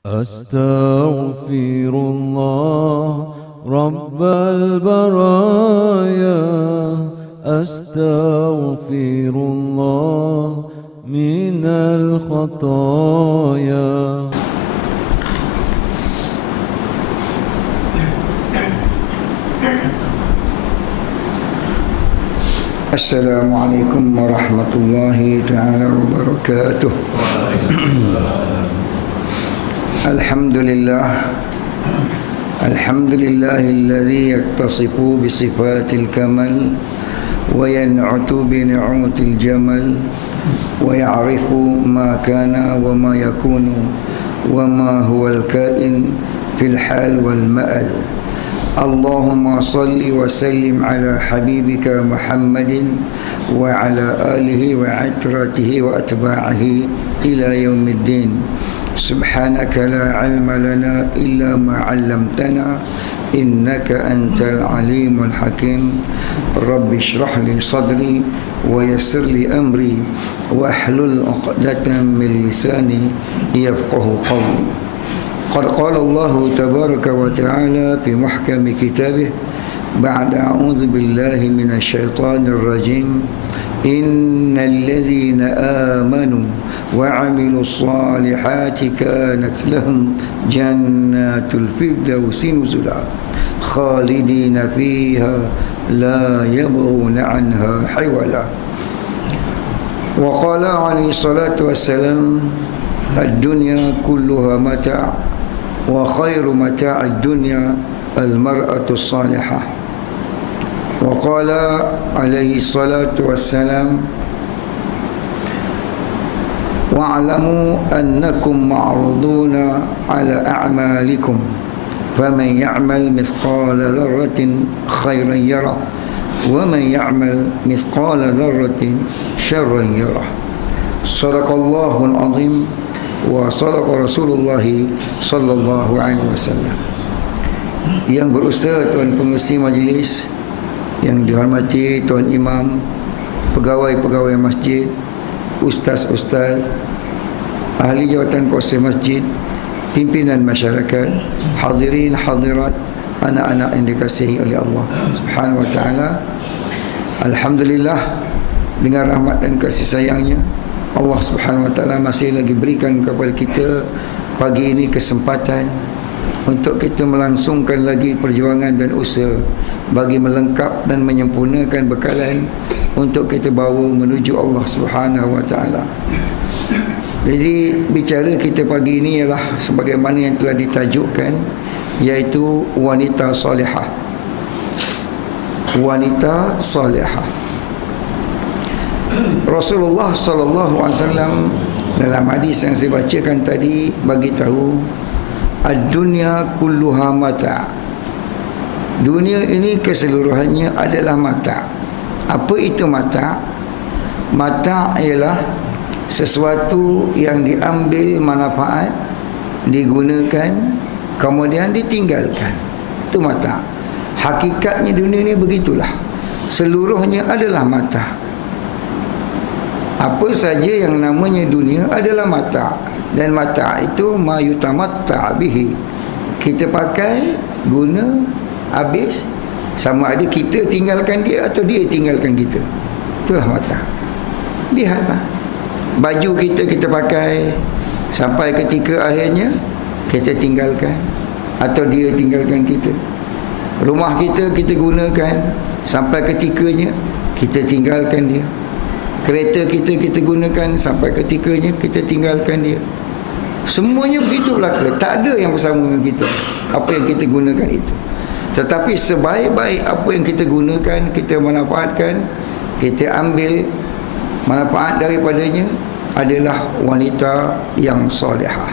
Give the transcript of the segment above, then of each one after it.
أستغفر الله رب البرايا، أستغفر الله من الخطايا. السلام عليكم ورحمة الله تعالى وبركاته. الحمد لله الذي يتصف بصفات الكمال وينعت بنعوت الجمال ويعرف ما كان وما يكون وما هو الكائن في الحال والمآل. اللهم صل وسلم على حبيبك محمد وعلى آله وعترته وأتباعه إلى يوم الدين. سبحانك لا علم لنا إلا ما علمتنا إنك أنت العليم الحكيم. رب اشرح لي صدري ويسر لي أمري واحلل عقدة من لساني يفقه قولي. قد قال الله تبارك وتعالى في محكم كتابه بعد أعوذ بالله من الشيطان الرجيم: إن الذين آمنوا وعملوا الصالحات كانت لهم جنات الفردوس نزلا خالدين فيها لا يبغون عنها حولا. وقال عليه الصلاة والسلام: الدنيا كلها متاع وخير متاع الدنيا المرأة الصالحة. وقال عليه الصلاة والسلام: واعلموا أنكم معروضون على أعمالكم فمن يعمل مثقال ذرة خيرا يره ومن يعمل مثقال ذرة شرا يره. صدق الله العظيم وصدق Rasulullah sallallahu alaihi wasallam. Yang berusaha tuan pengurusi majlis, yang dihormati tuan imam, pegawai-pegawai masjid, ustaz-ustaz, ahli jawatan kuasa masjid, pimpinan masyarakat, hadirin hadirat, anak-anak yang dikasihi oleh Allah Subhanahu wa taala. Alhamdulillah, dengan rahmat dan kasih sayangnya Allah Subhanahu wa taala masih lagi berikan kepada kita pagi ini kesempatan untuk kita melangsungkan lagi perjuangan dan usaha bagi melengkap dan menyempurnakan bekalan untuk kita bawa menuju Allah Subhanahu wa taala. Jadi bicara kita pagi ini ialah sebagaimana yang telah ditajukkan, iaitu wanita salihah. Wanita salihah. Rasulullah sallallahu alaihi wasallam dalam hadis yang saya bacakan tadi bagi tahu, ad-dunya kulluha mata'. Dunia ini keseluruhannya adalah mata'. Apa itu mata'? Mata' ialah sesuatu yang diambil manfaat, digunakan, kemudian ditinggalkan. Itu mata'. Hakikatnya dunia ini begitulah. Seluruhnya adalah mata'. Apa saja yang namanya dunia adalah mata'. Dan mata' itu ma yutamatta' bihi. Kita pakai, guna, habis. Sama ada kita tinggalkan dia atau dia tinggalkan kita. Itulah mata'. Lihatlah, baju kita pakai sampai ketika akhirnya kita tinggalkan atau dia tinggalkan kita. Rumah kita gunakan sampai ketikanya kita tinggalkan dia. Kereta kita gunakan sampai ketikanya kita tinggalkan dia. Semuanya begitu berlaku. Tak ada yang bersama dengan kita, apa yang kita gunakan itu. Tetapi sebaik-baik apa yang kita gunakan, kita manfaatkan, kita ambil manfaat daripadanya, adalah wanita yang solehah.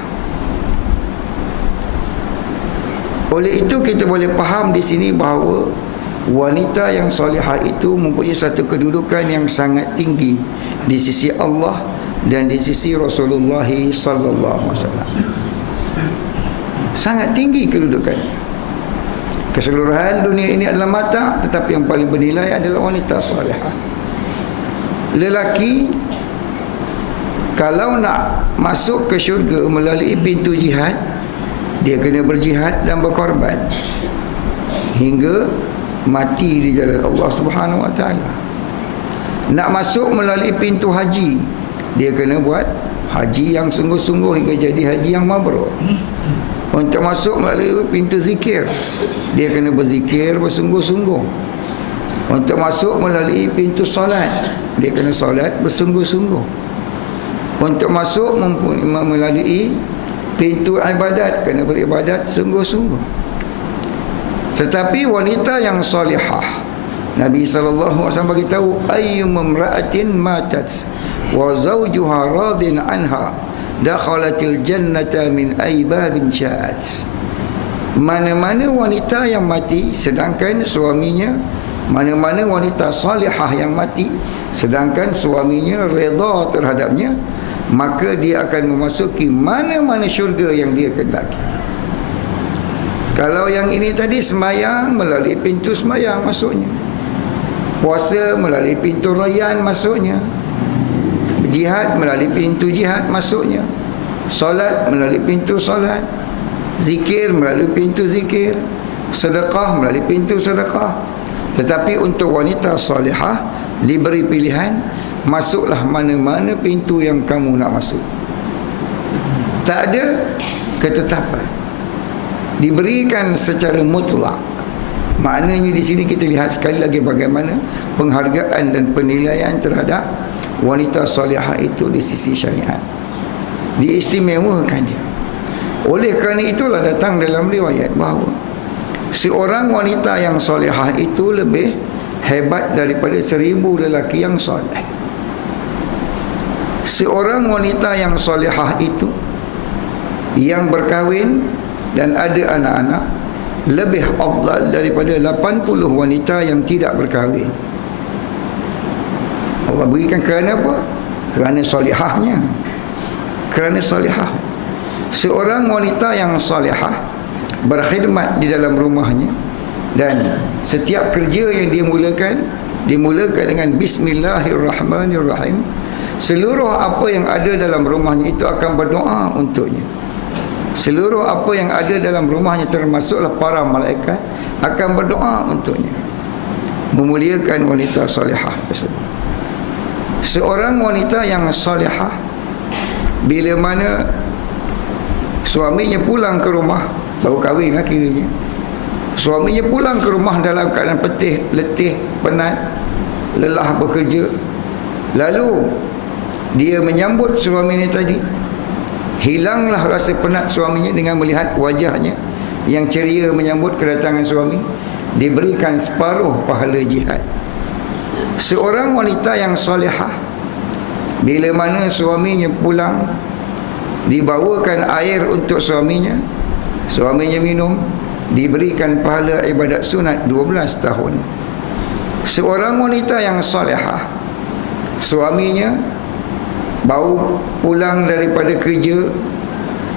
Oleh itu kita boleh faham di sini bahawa wanita yang solehah itu mempunyai satu kedudukan yang sangat tinggi di sisi Allah dan di sisi Rasulullah sallallahu alaihi wasallam. Sangat tinggi kedudukan. Keseluruhan dunia ini adalah mata, tetapi yang paling bernilai adalah wanita solehah. Lelaki kalau nak masuk ke syurga melalui pintu jihad, Dia kena berjihad dan berkorban hingga mati di jalan Allah Subhanahu Wa Taala. Nak masuk melalui pintu haji, dia kena buat haji yang sungguh-sungguh hingga jadi haji yang mabrur. Untuk masuk melalui pintu zikir, dia kena berzikir bersungguh-sungguh. Untuk masuk melalui pintu solat, dia kena solat bersungguh-sungguh. Untuk masuk melalui pintu ibadat, kena beribadat sungguh-sungguh. Tetapi wanita yang salihah, Nabi SAW beritahu, ayyum imra'atin matat wa zawjuha radin anha dakhalatil jannata min aybabin sya'at. Mana-mana wanita yang mati sedangkan suaminya, mana-mana wanita salihah yang mati sedangkan suaminya redha terhadapnya, maka dia akan memasuki mana-mana syurga yang dia kendaki. Kalau yang ini tadi sembahyang melalui pintu sembahyang masuknya, puasa melalui pintu rayyan masuknya, jihad melalui pintu jihad masuknya, solat melalui pintu solat, zikir melalui pintu zikir, sedekah melalui pintu sedekah. Tetapi untuk wanita salihah diberi pilihan, masuklah mana-mana pintu yang kamu nak masuk. Tak ada ketetapan, diberikan secara mutlak. Maknanya di sini kita lihat sekali lagi bagaimana penghargaan dan penilaian terhadap wanita salihah itu di sisi syariat, diistimewakan dia. Oleh kerana itulah datang dalam riwayat bahawa seorang wanita yang salihah itu lebih hebat daripada 1000 lelaki yang soleh. Seorang wanita yang salihah itu yang berkahwin dan ada anak-anak lebih afdal daripada 80 wanita yang tidak berkahwin. Allah berikan kerana apa? Kerana salihahnya. Kerana salihah. Seorang wanita yang salihah berkhidmat di dalam rumahnya, dan setiap kerja yang dimulakan dengan bismillahirrahmanirrahim. Seluruh apa yang ada dalam rumahnya itu akan berdoa untuknya. Seluruh apa yang ada dalam rumahnya termasuklah para malaikat akan berdoa untuknya, memuliakan wanita salihah tersebut. Seorang wanita yang salihah, bila mana suaminya pulang ke rumah, baru kahwin lah kiranya, suaminya pulang ke rumah dalam keadaan letih, penat, lelah bekerja, lalu dia menyambut suaminya tadi, hilanglah rasa penat suaminya dengan melihat wajahnya yang ceria menyambut kedatangan suami, diberikan separuh pahala jihad. Seorang wanita yang salihah, bila mana suaminya pulang, dibawakan air untuk suaminya minum, diberikan pahala ibadat sunat 12 tahun. Seorang wanita yang salihah, suaminya baru pulang daripada kerja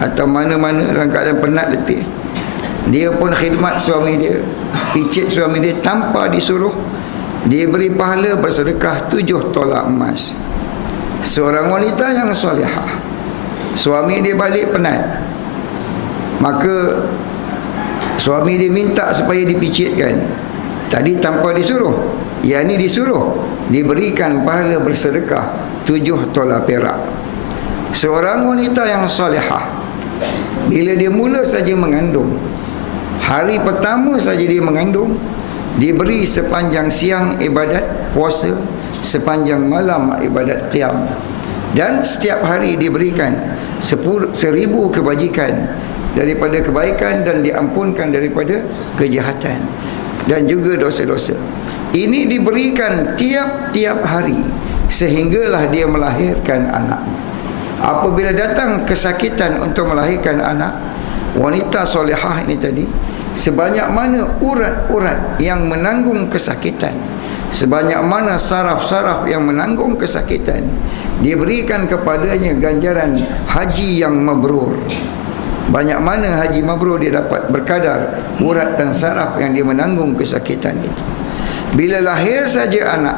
atau mana-mana dalam keadaan penat letih, dia pun khidmat suami dia, picit suami dia tanpa disuruh, dia beri pahala bersedekah 7 tolak emas. Seorang wanita yang salihah, suami dia balik penat, maka suami dia minta supaya dipicitkan. Tadi tanpa disuruh, yang ni disuruh, diberikan pahala bersedekah 7 tolak perak. Seorang wanita yang salihah, bila dia mula saja mengandung, hari pertama saja dia mengandung, diberi sepanjang siang ibadat puasa, sepanjang malam ibadat qiyam, dan setiap hari diberikan 1000 kebajikan daripada kebaikan dan diampunkan daripada kejahatan dan juga dosa-dosa. Ini diberikan tiap-tiap hari sehinggalah dia melahirkan anaknya. Apabila datang kesakitan untuk melahirkan anak, wanita solehah ini tadi, sebanyak mana urat-urat yang menanggung kesakitan, sebanyak mana saraf-saraf yang menanggung kesakitan, diberikan kepadanya ganjaran haji yang mabrur. Banyak mana haji mabrur dia dapat berkadar urat dan saraf yang dia menanggung kesakitan itu. Bila lahir saja anak,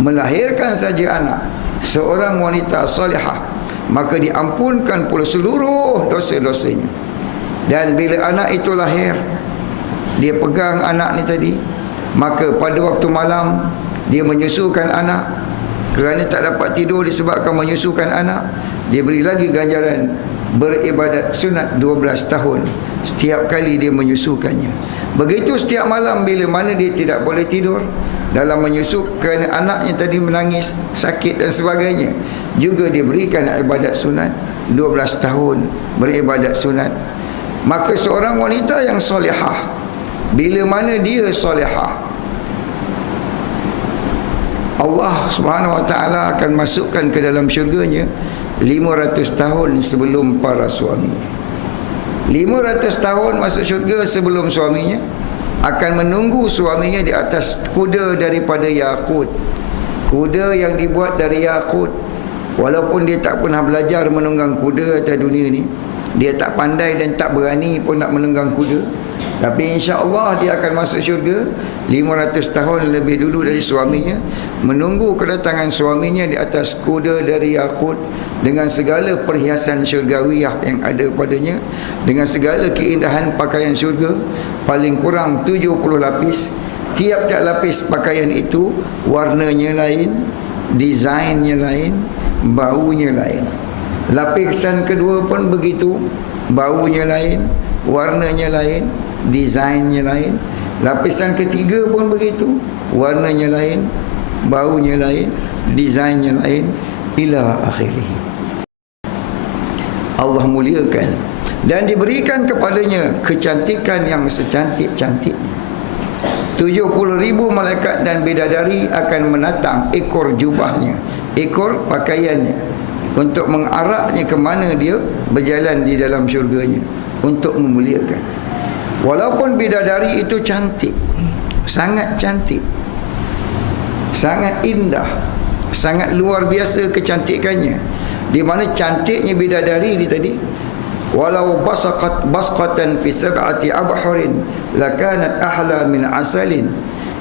melahirkan saja anak seorang wanita salihah, maka diampunkan pula seluruh dosa-dosanya. Dan bila anak itu lahir, dia pegang anak ni tadi, maka pada waktu malam dia menyusukan anak. Kerana tak dapat tidur disebabkan menyusukan anak, dia beri lagi ganjaran beribadat sunat 12 tahun setiap kali dia menyusukannya. Begitu setiap malam bila mana dia tidak boleh tidur dalam menyusu kerana anaknya tadi menangis, sakit dan sebagainya, juga diberikan ibadat sunat 12 tahun beribadat sunat. Maka seorang wanita yang solehah, bila mana dia solehah, Allah Subhanahu Wa Taala akan masukkan ke dalam syurganya 500 tahun sebelum para suaminya. 500 tahun masuk syurga sebelum suaminya, akan menunggu suaminya di atas kuda daripada yakut. Kuda yang dibuat dari yakut. Walaupun dia tak pernah belajar menunggang kuda atas dunia ni, dia tak pandai dan tak berani pun nak menunggang kuda, tapi insya-Allah dia akan masuk syurga 500 tahun lebih dulu dari suaminya, menunggu kedatangan suaminya di atas kuda dari yakut dengan segala perhiasan syurgawiyah yang ada padanya, dengan segala keindahan pakaian syurga, paling kurang 70 lapis. Tiap-tiap lapis pakaian itu warnanya lain, desainnya lain, baunya lain. Lapisan kedua pun begitu, baunya lain, warnanya lain, desainnya lain. Lapisan ketiga pun begitu, warnanya lain, baunya lain, desainnya lain, ila akhirih. Allah muliakan dan diberikan kepadanya kecantikan yang secantik-cantiknya. 70,000 malaikat dan bidadari akan menatang ekor jubahnya, ekor pakaiannya, untuk mengaraknya ke mana dia berjalan di dalam syurganya, untuk memuliakan. Walaupun bidadari itu cantik, sangat cantik, sangat indah, sangat luar biasa kecantikannya, di mana cantiknya bidadari ni tadi, walau basqatan fi sab'ati abhurin lakanat ahla min asalin.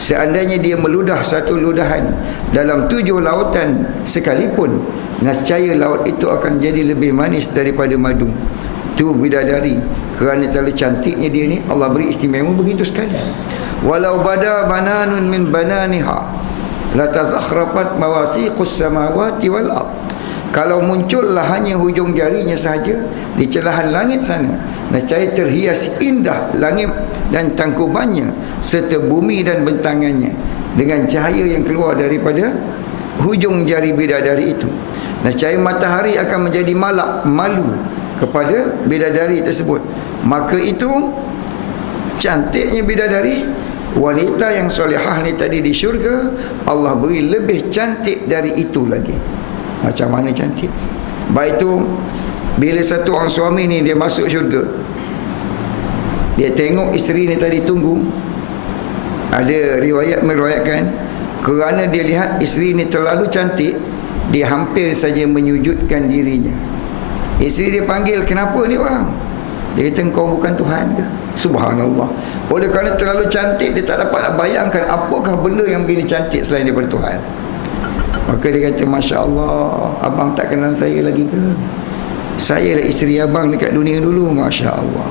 Seandainya dia meludah satu ludahan dalam 7 lautan sekalipun, nescaya laut itu akan jadi lebih manis daripada madu. Tu bidadari, kerana terlalu cantiknya dia ni, Allah beri istimewa begitu sekali. Walau bada bananun min bananiha la tazakhrafat mawasiqus samawati wal ard. Kalau muncullah hanya hujung jarinya sahaja di celahan langit sana, nescaya terhias indah langit dan tangkubannya serta bumi dan bentangannya dengan cahaya yang keluar daripada hujung jari bidadari itu. Nescaya matahari akan menjadi malu kepada bidadari tersebut. Maka itu cantiknya bidadari. Wanita yang solehah ni tadi di syurga, Allah beri lebih cantik dari itu lagi. Macam mana cantik? Baik itu, bila satu orang suami ni dia masuk syurga, dia tengok isteri ni tadi tunggu. Ada riwayat meriwayatkan, kerana dia lihat isteri ni terlalu cantik, dia hampir saja menyujudkan dirinya. Isteri dia panggil, kenapa ni bang? Dia kata, engkau bukan Tuhan ke? Subhanallah. Oleh kerana terlalu cantik, dia tak dapat nak bayangkan apakah benda yang begini cantik selain daripada Tuhan. Maka dia kata, Masya Allah, abang tak kenal saya lagi ke? Saya lah isteri abang dekat dunia dulu. Masya Allah.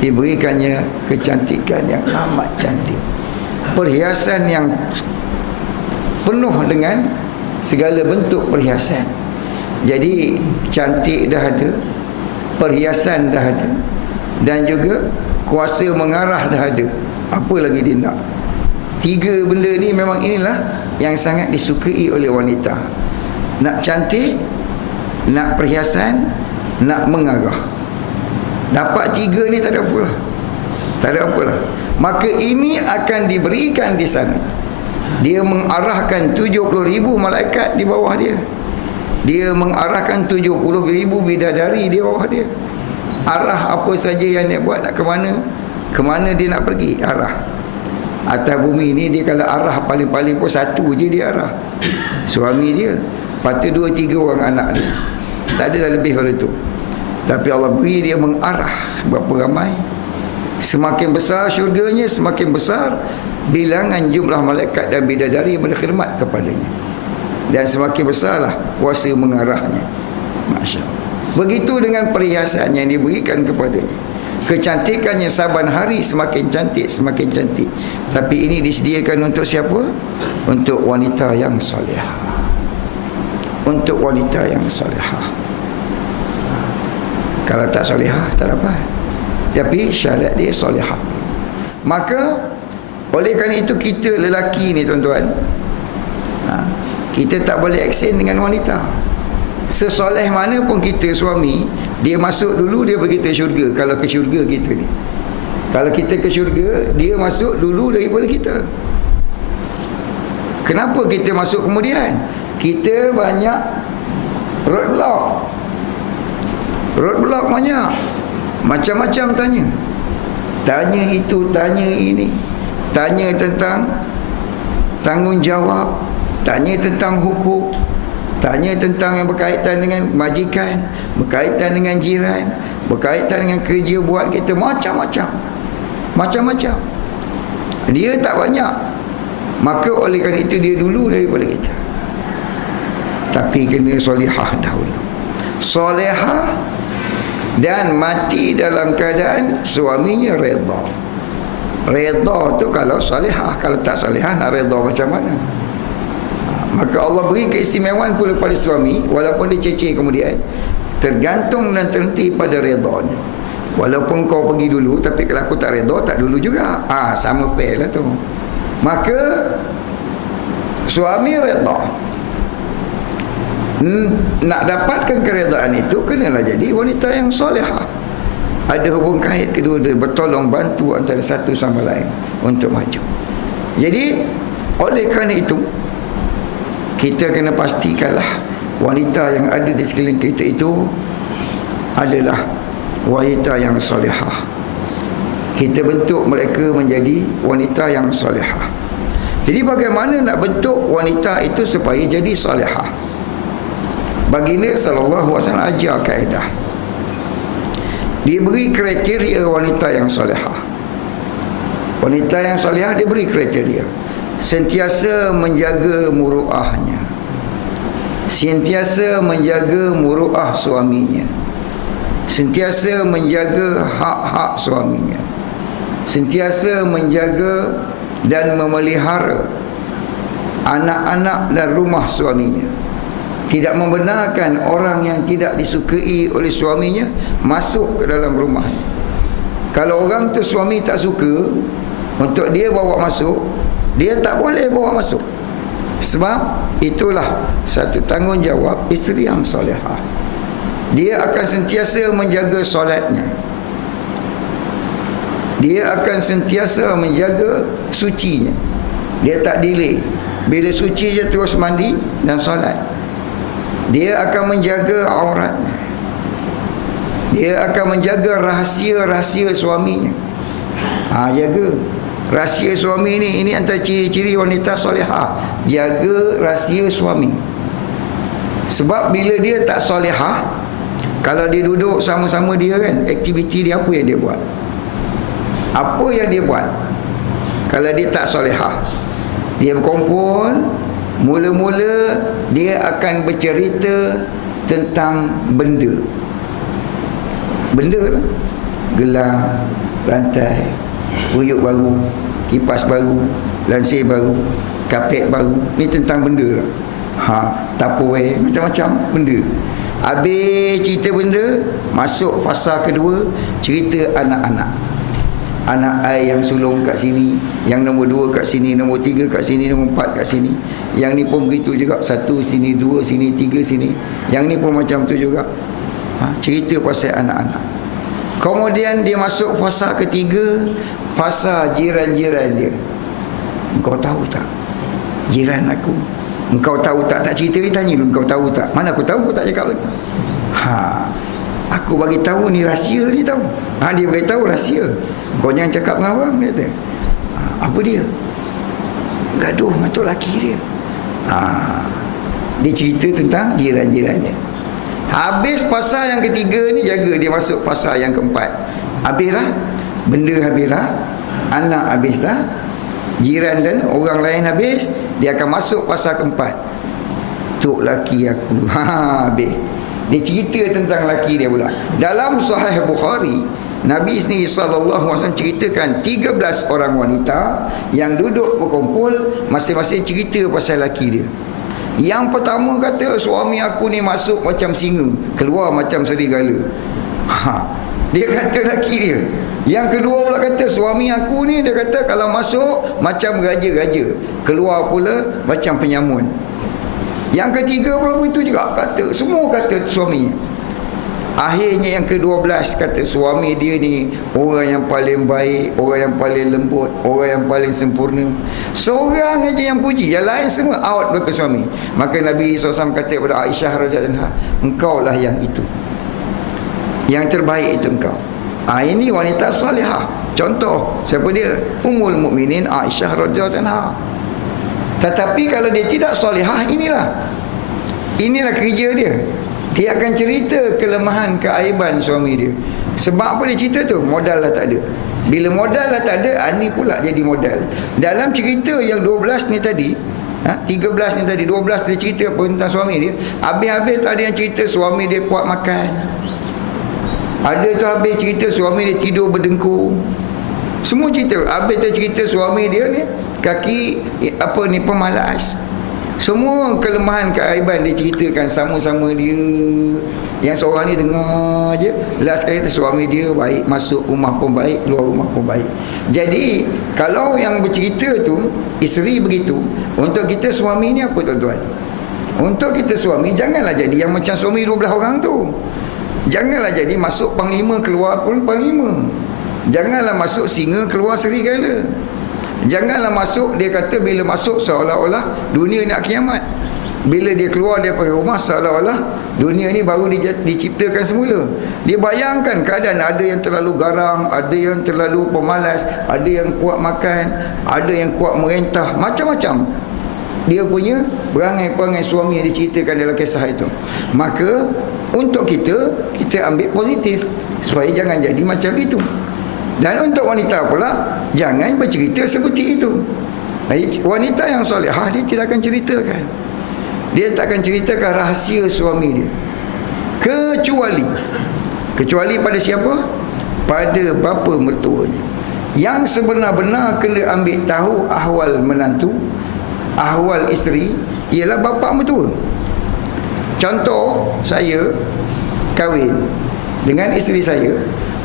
Diberikannya kecantikan yang amat cantik, perhiasan yang penuh dengan segala bentuk perhiasan. Jadi cantik dah ada, perhiasan dah ada, dan juga kuasa mengarah dah ada. Apa lagi dia nak? 3 benda ni memang inilah yang sangat disukai oleh wanita. Nak cantik, nak perhiasan, nak mengarah. Dapat 3 ni tak ada apalah. Tak ada apalah. Maka ini akan diberikan di sana. Dia mengarahkan 70,000 malaikat di bawah dia. Dia mengarahkan 70,000 bidadari di bawah dia. Arah apa saja yang dia buat, nak ke mana, ke mana dia nak pergi, arah. Atas bumi ni dia kalau arah paling-paling pun satu je dia arah, suami dia, lepas tu 2-3 orang anak dia, tak ada dah lebih pada tu. Tapi Allah beri dia mengarah berapa ramai. Semakin besar syurganya, semakin besar bilangan jumlah malaikat dan bidadari yang berkhidmat kepadanya, dan semakin besarlah kuasa mengarahnya. Masya Allah. Begitu dengan perhiasan yang diberikan kepadanya. Kecantikannya saban hari semakin cantik, semakin cantik. Tapi ini disediakan untuk siapa? Untuk wanita yang solehah. Untuk wanita yang solehah. Kalau tak solehah, tak dapat. Tapi syarat dia solehah. Maka oleh kerana itu kita lelaki ni tuan-tuan, kita tak boleh aksen dengan wanita. Sesoleh mana pun kita suami, dia masuk dulu, dia pergi ke syurga. Kalau ke syurga kita ni, kalau kita ke syurga, dia masuk dulu daripada kita. Kenapa kita masuk kemudian? Kita banyak roadblock. Roadblock banyak. Macam-macam tanya. Tanya itu, tanya ini. Tanya tentang tanggungjawab, tanya tentang hukum, tanya tentang yang berkaitan dengan majikan, berkaitan dengan jiran, berkaitan dengan kerja buat kita, macam-macam. Macam-macam. Dia tak banyak. Maka oleh kerana itu dia dulu daripada kita. Tapi kena solehah dahulu. Solehah dan mati dalam keadaan suaminya redha. Redha tu kalau solehah. Kalau tak solehah nak redha macam mana? Maka Allah beri keistimewaan pula pada suami, walaupun dia ceceh kemudian, tergantung dan terhenti pada redanya. Walaupun kau pergi dulu, tapi kalau aku tak redha, tak dulu juga. Sama fair lah tu. Maka suami redha. Nak dapatkan keredaan itu, kenalah jadi wanita yang solehah. Ada hubung kait kedua-dua, bertolong bantu antara satu sama lain untuk maju. Jadi oleh kerana itu, kita kena pastikanlah wanita yang ada di sekeliling kita itu adalah wanita yang solehah. Kita bentuk mereka menjadi wanita yang solehah. Jadi bagaimana nak bentuk wanita itu supaya jadi solehah? Baginda sallallahu alaihi wasallam ajar kaedah. Dia beri kriteria wanita yang solehah. Wanita yang solehah dia beri kriteria. Sentiasa menjaga muruahnya, sentiasa menjaga muruah suaminya, sentiasa menjaga hak-hak suaminya, sentiasa menjaga dan memelihara anak-anak dan rumah suaminya, tidak membenarkan orang yang tidak disukai oleh suaminya masuk ke dalam rumahnya. Kalau orang tu suami tak suka untuk dia bawa masuk, dia tak boleh bawa masuk. Sebab itulah satu tanggungjawab isteri yang solehah. Dia akan sentiasa menjaga solatnya, dia akan sentiasa menjaga sucinya. Dia tak delay. Bila suci je terus mandi dan solat. Dia akan menjaga auratnya, dia akan menjaga rahsia-rahsia suaminya. Jaga rahsia suami ini antara ciri-ciri wanita solehah. Jaga rahsia suami. Sebab bila dia tak solehah, kalau dia duduk sama-sama dia kan, aktiviti dia apa yang dia buat? Apa yang dia buat? Kalau dia tak solehah, dia berkumpul, mula-mula dia akan bercerita tentang benda. Benda lah. Gelang, rantai, ruyuk baru, kipas baru, lansir baru, kapet baru. Ni tentang benda lah. Tupperware, macam-macam benda. Habis cerita benda, masuk fasa kedua, cerita anak-anak. Anak ai yang sulung kat sini, yang nombor 2 kat sini, nombor 3 kat sini, nombor 4 kat sini. Yang ni pun begitu juga, 1 sini, 2 sini, 3 sini. Yang ni pun macam tu juga. Cerita pasal anak-anak. Kemudian dia masuk fasa ketiga, fasa jiran-jiran dia. Engkau tahu tak jiran aku? Engkau tahu tak? Tak cerita, dia tanya dulu, engkau tahu tak? Mana aku tahu, kau tak cakap lagi. Aku bagi tahu ni rahsia dia tahu. Dia bagi tahu rahsia. Kau jangan cakap dengan orang, dia kata. Apa dia? Gaduh dengan tu laki dia. Dia cerita tentang jiran-jiran dia. Habis fasa yang ketiga ni, jaga dia masuk fasa yang keempat. Habislah, benda habislah, anak habislah, jiran dan orang lain habis, dia akan masuk fasa keempat. Tok laki aku. Habis. Dia cerita tentang laki dia pula. Dalam Sahih Bukhari, Nabi sendiri SAW ceritakan 13 orang wanita yang duduk berkumpul, masing-masing cerita pasal laki dia. Yang pertama kata, suami aku ni masuk macam singa, keluar macam serigala. Dia kata laki dia. Yang kedua pula kata, suami aku ni, dia kata kalau masuk macam raja-raja, keluar pula macam penyamun. Yang ketiga pula begitu juga, kata semua kata suaminya. Akhirnya yang ke-12 kata suami dia ni orang yang paling baik, orang yang paling lembut, orang yang paling sempurna. Seorang aja yang puji, yang lain semua out ke suami. Maka Nabi SAW kata kepada Aisyah radhiyallahu anha, engkau lah yang itu, yang terbaik itu engkau. Ini wanita salihah. Contoh, siapa dia? Ummul Mukminin Aisyah radhiyallahu anha. Tetapi kalau dia tidak salihah, inilah kerja dia. Dia akan cerita kelemahan, keaiban suami dia. Sebab apa dia cerita tu? Modal lah tak ada. Bila modal lah tak ada, ni pula jadi modal. Dalam cerita yang 12 ni tadi, 13 ni tadi, 12 dia cerita tentang suami dia. Habis-habis tu ada yang cerita suami dia kuat makan. Ada tu habis cerita suami dia tidur berdengkur. Semua cerita. Habis tu cerita suami dia ni kaki pemalas. Semua kelemahan, keaiban dia ceritakan sama-sama dia. Yang seorang ni dengar je. Last kali tu suami dia baik, masuk rumah pun baik, keluar rumah pun baik. Jadi kalau yang bercerita tu isteri begitu, untuk kita suami ni apa tuan-tuan? Untuk kita suami, janganlah jadi yang macam suami 12 orang tu. Janganlah jadi masuk panglima, keluar pun panglima. Janganlah masuk singa, keluar serigala. Janganlah masuk, dia kata bila masuk seolah-olah dunia nak kiamat. Bila dia keluar daripada rumah seolah-olah dunia ni baru diciptakan semula. Dia bayangkan keadaan ada yang terlalu garang, ada yang terlalu pemalas, ada yang kuat makan, ada yang kuat merentah, macam-macam. Dia punya perangai-perangai suami yang diceritakan dalam kisah itu. Maka untuk kita ambil positif supaya jangan jadi macam itu. Dan untuk wanita pula, jangan bercerita seperti itu. Wanita yang solehah, dia tidak akan ceritakan. Dia tak akan ceritakan rahsia suami dia. Kecuali pada siapa? Pada bapa mertuanya. Yang sebenar-benar kena ambil tahu ahwal menantu, ahwal isteri, ialah bapa mertua. Contoh, saya kahwin dengan isteri saya.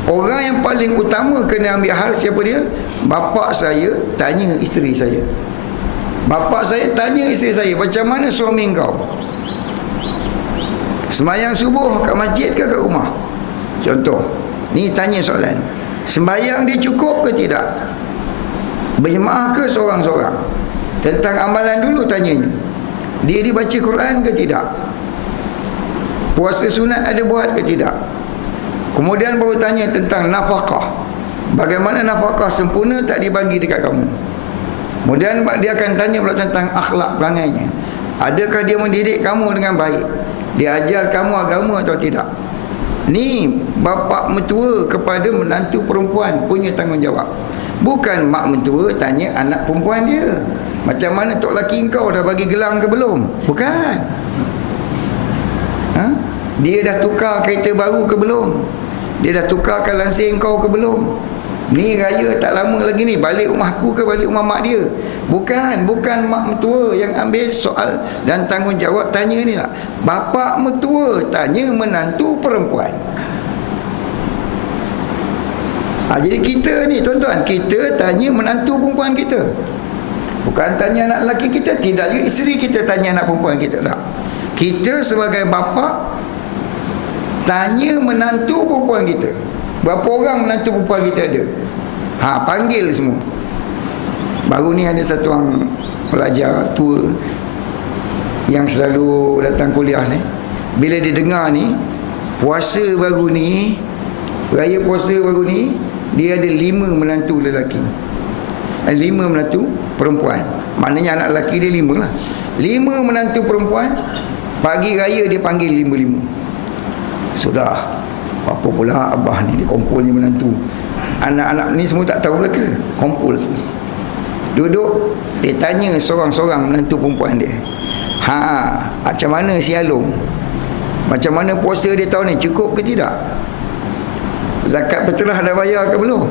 Orang yang paling utama kena ambil hal siapa dia? Bapa saya tanya isteri saya. Bapa saya tanya isteri saya, macam mana suami engkau? Sembahyang subuh kat masjid ke kat rumah? Contoh, ni tanya soalan. Sembahyang dia cukup ke tidak? Berjemaah ke seorang-seorang? Tentang amalan dulu tanyanya. Dia dibaca Quran ke tidak? Puasa sunat ada buat ke tidak? Kemudian baru tanya tentang nafkah. Bagaimana nafkah sempurna tak dibagi dekat kamu? Kemudian dia akan tanya pula tentang akhlak perangainya. Adakah dia mendidik kamu dengan baik? Dia ajar kamu agama atau tidak? Ni bapa mertua kepada menantu perempuan punya tanggungjawab. Bukan mak mertua tanya anak perempuan dia, macam mana tok laki kau dah bagi gelang ke belum? Bukan. Dia dah tukar kereta baru ke belum? Dia dah tukarkan lansir kau ke belum? Ni raya tak lama lagi ni, balik rumah aku ke balik rumah mak dia? Bukan mak mertua yang ambil soal dan tanggungjawab tanya ni lah. Bapa mertua tanya menantu perempuan. Jadi kita ni tuan-tuan, kita tanya menantu perempuan kita, bukan tanya anak lelaki kita. Tidak juga isteri kita tanya anak perempuan kita, tak. Kita sebagai bapa tanya menantu perempuan kita. Berapa orang menantu perempuan kita ada? Panggil semua. Baru ni ada satu orang pelajar tua yang selalu datang kuliah ni. Bila dia dengar ni, puasa baru ni, raya puasa baru ni, dia ada 5 menantu lelaki, 5 menantu perempuan. Maknanya anak lelaki dia 5 lah. 5 menantu perempuan. Pagi raya dia panggil 5-5. Sudah, apa pula abah ni, dia kumpul ni menantu. Anak-anak ni semua tak tahu lah ke? Kumpul sini, duduk, dia tanya seorang-seorang menantu perempuan dia. Macam mana si Along? Macam mana puasa dia tahun ni? Cukup ke tidak? Zakat fitrah dah bayar ke belum?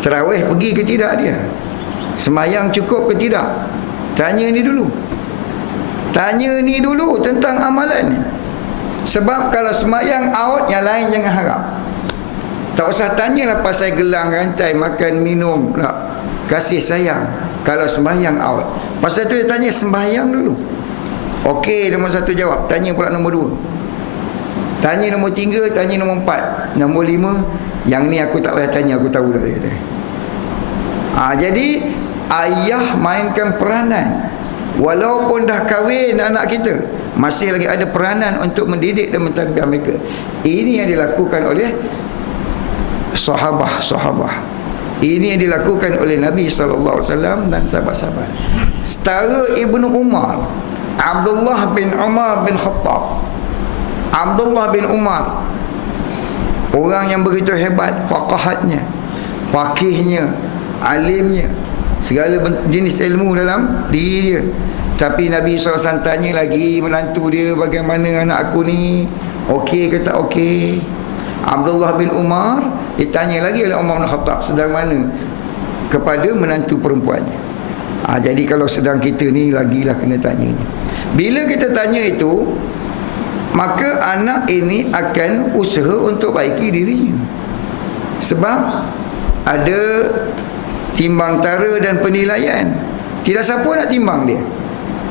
Tarawih pergi ke tidak dia? Semayang cukup ke tidak? Tanya ni dulu. Tanya ni dulu tentang amalan ni. Sebab kalau semayang out, yang lain jangan harap. Tak usah tanyalah pasal gelang rantai, makan minum pula, kasih sayang. Kalau sembahyang out, pasal tu dia tanya sembahyang dulu. Okey, nombor 1 jawab. Tanya pula nombor 2. Tanya nombor 3, tanya nombor 4, nombor 5. Yang ni aku tak payah tanya, aku tahu dah dia. Jadi ayah mainkan peranan. Walaupun dah kahwin anak kita, masih lagi ada peranan untuk mendidik dan mentarbiyah mereka. Ini yang dilakukan oleh sahabah. Ini yang dilakukan oleh Nabi SAW dan sahabat-sahabat. Setara Ibnu Umar, Abdullah bin Umar bin Khattab. Abdullah bin Umar, orang yang begitu hebat faqahatnya, faqihnya, alimnya, segala jenis ilmu dalam diri dia. Tapi Nabi SAW tanya lagi menantu dia, bagaimana anak aku ni, okey ke tak okey? Abdullah bin Umar ditanya lagi oleh Umar bin Khattab sedang mana kepada menantu perempuannya. Jadi kalau sedang kita ni lagilah kena tanya ni. Bila kita tanya itu, maka anak ini akan usaha untuk baiki dirinya. Sebab ada timbang tara dan penilaian. Tidak siapa nak timbang dia.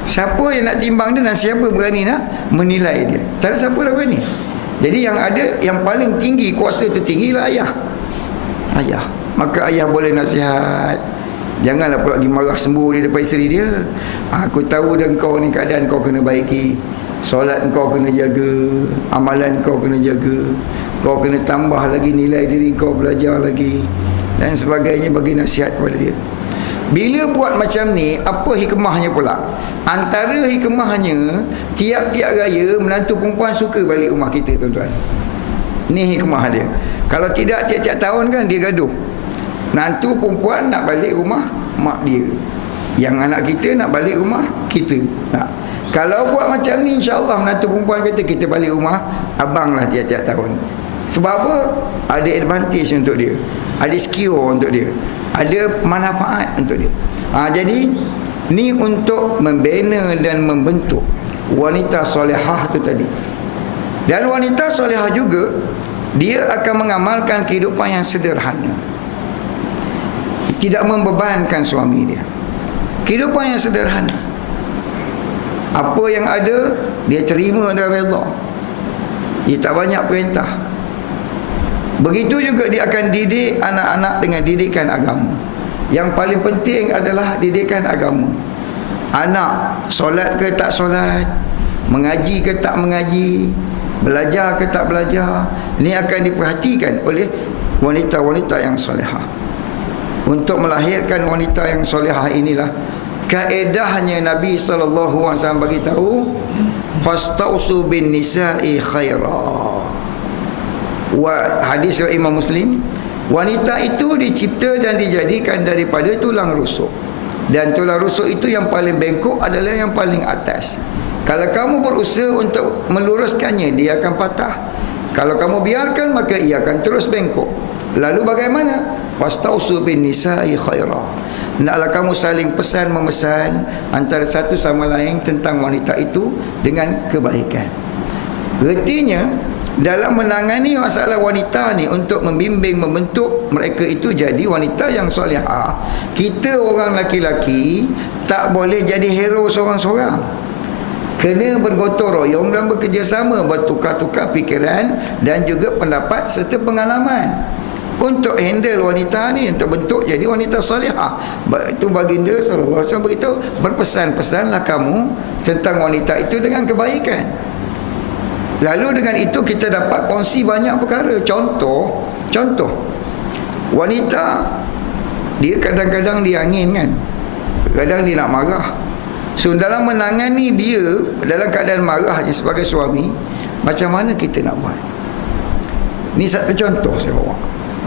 Siapa yang nak timbang dia dan siapa berani nak menilai dia? Tak ada siapa dah berani. Jadi yang ada, yang paling tinggi, kuasa tertinggi lah ayah. Ayah. Maka ayah boleh nasihat. Janganlah pula pergi marah sembuh dia depan isteri dia. Aku tahu dah kau ni keadaan kau kena baiki. Solat kau kena jaga, amalan kau kena jaga, kau kena tambah lagi nilai diri kau, belajar lagi dan sebagainya, bagi nasihat kepada dia. Bila buat macam ni, apa hikmahnya pula? Antara hikmahnya, tiap-tiap raya menantu perempuan suka balik rumah kita, tuan-tuan. Ni hikmah dia. Kalau tidak, tiap-tiap tahun kan dia gaduh. Menantu perempuan nak balik rumah mak dia, yang anak kita nak balik rumah kita. Kalau buat macam ni, insya-Allah menantu perempuan kata kita balik rumah abang lah tiap-tiap tahun. Sebab apa? Ada advantage untuk dia, ada skill untuk dia, ada manfaat untuk dia. Jadi ni untuk membina dan membentuk wanita solehah tu tadi. Dan wanita solehah juga, dia akan mengamalkan kehidupan yang sederhana, tidak membebankan suami dia. Kehidupan yang sederhana, apa yang ada dia terima dan redha. Dia tak banyak perintah. Begitu juga dia akan didik anak-anak dengan didikan agama. Yang paling penting adalah didikan agama. Anak solat ke tak solat, mengaji ke tak mengaji, belajar ke tak belajar, ini akan diperhatikan oleh wanita-wanita yang solehah. Untuk melahirkan wanita yang solehah inilah kaedahnya Nabi SAW bagi tahu, fastausu bin nisa'i khaira. Hadis riwayat Imam Muslim, wanita itu dicipta dan dijadikan daripada tulang rusuk, dan tulang rusuk itu yang paling bengkok adalah yang paling atas. Kalau kamu berusaha untuk meluruskannya, dia akan patah. Kalau kamu biarkan, maka ia akan terus bengkok. Lalu bagaimana? Fastausu bin nisa'i khaira. Hendaklah kamu saling pesan memesan antara satu sama lain tentang wanita itu dengan kebaikan. Artinya, dalam menangani masalah wanita ni, untuk membimbing, membentuk mereka itu jadi wanita yang solehah, kita orang laki-laki tak boleh jadi hero seorang-seorang. Kena bergotong royong dan bekerjasama, bertukar-tukar fikiran dan juga pendapat serta pengalaman untuk handle wanita ni, untuk bentuk jadi wanita solehah. Itu baginda sallallahu alaihi wasallam beritahu, berpesan-pesanlah kamu tentang wanita itu dengan kebaikan. Lalu dengan itu kita dapat kongsi banyak perkara. Contoh, wanita dia kadang-kadang dia angin kan, kadang dia nak marah. So dalam menangani dia dalam keadaan marahnya sebagai suami, macam mana kita nak buat? Ini satu contoh saya bawa.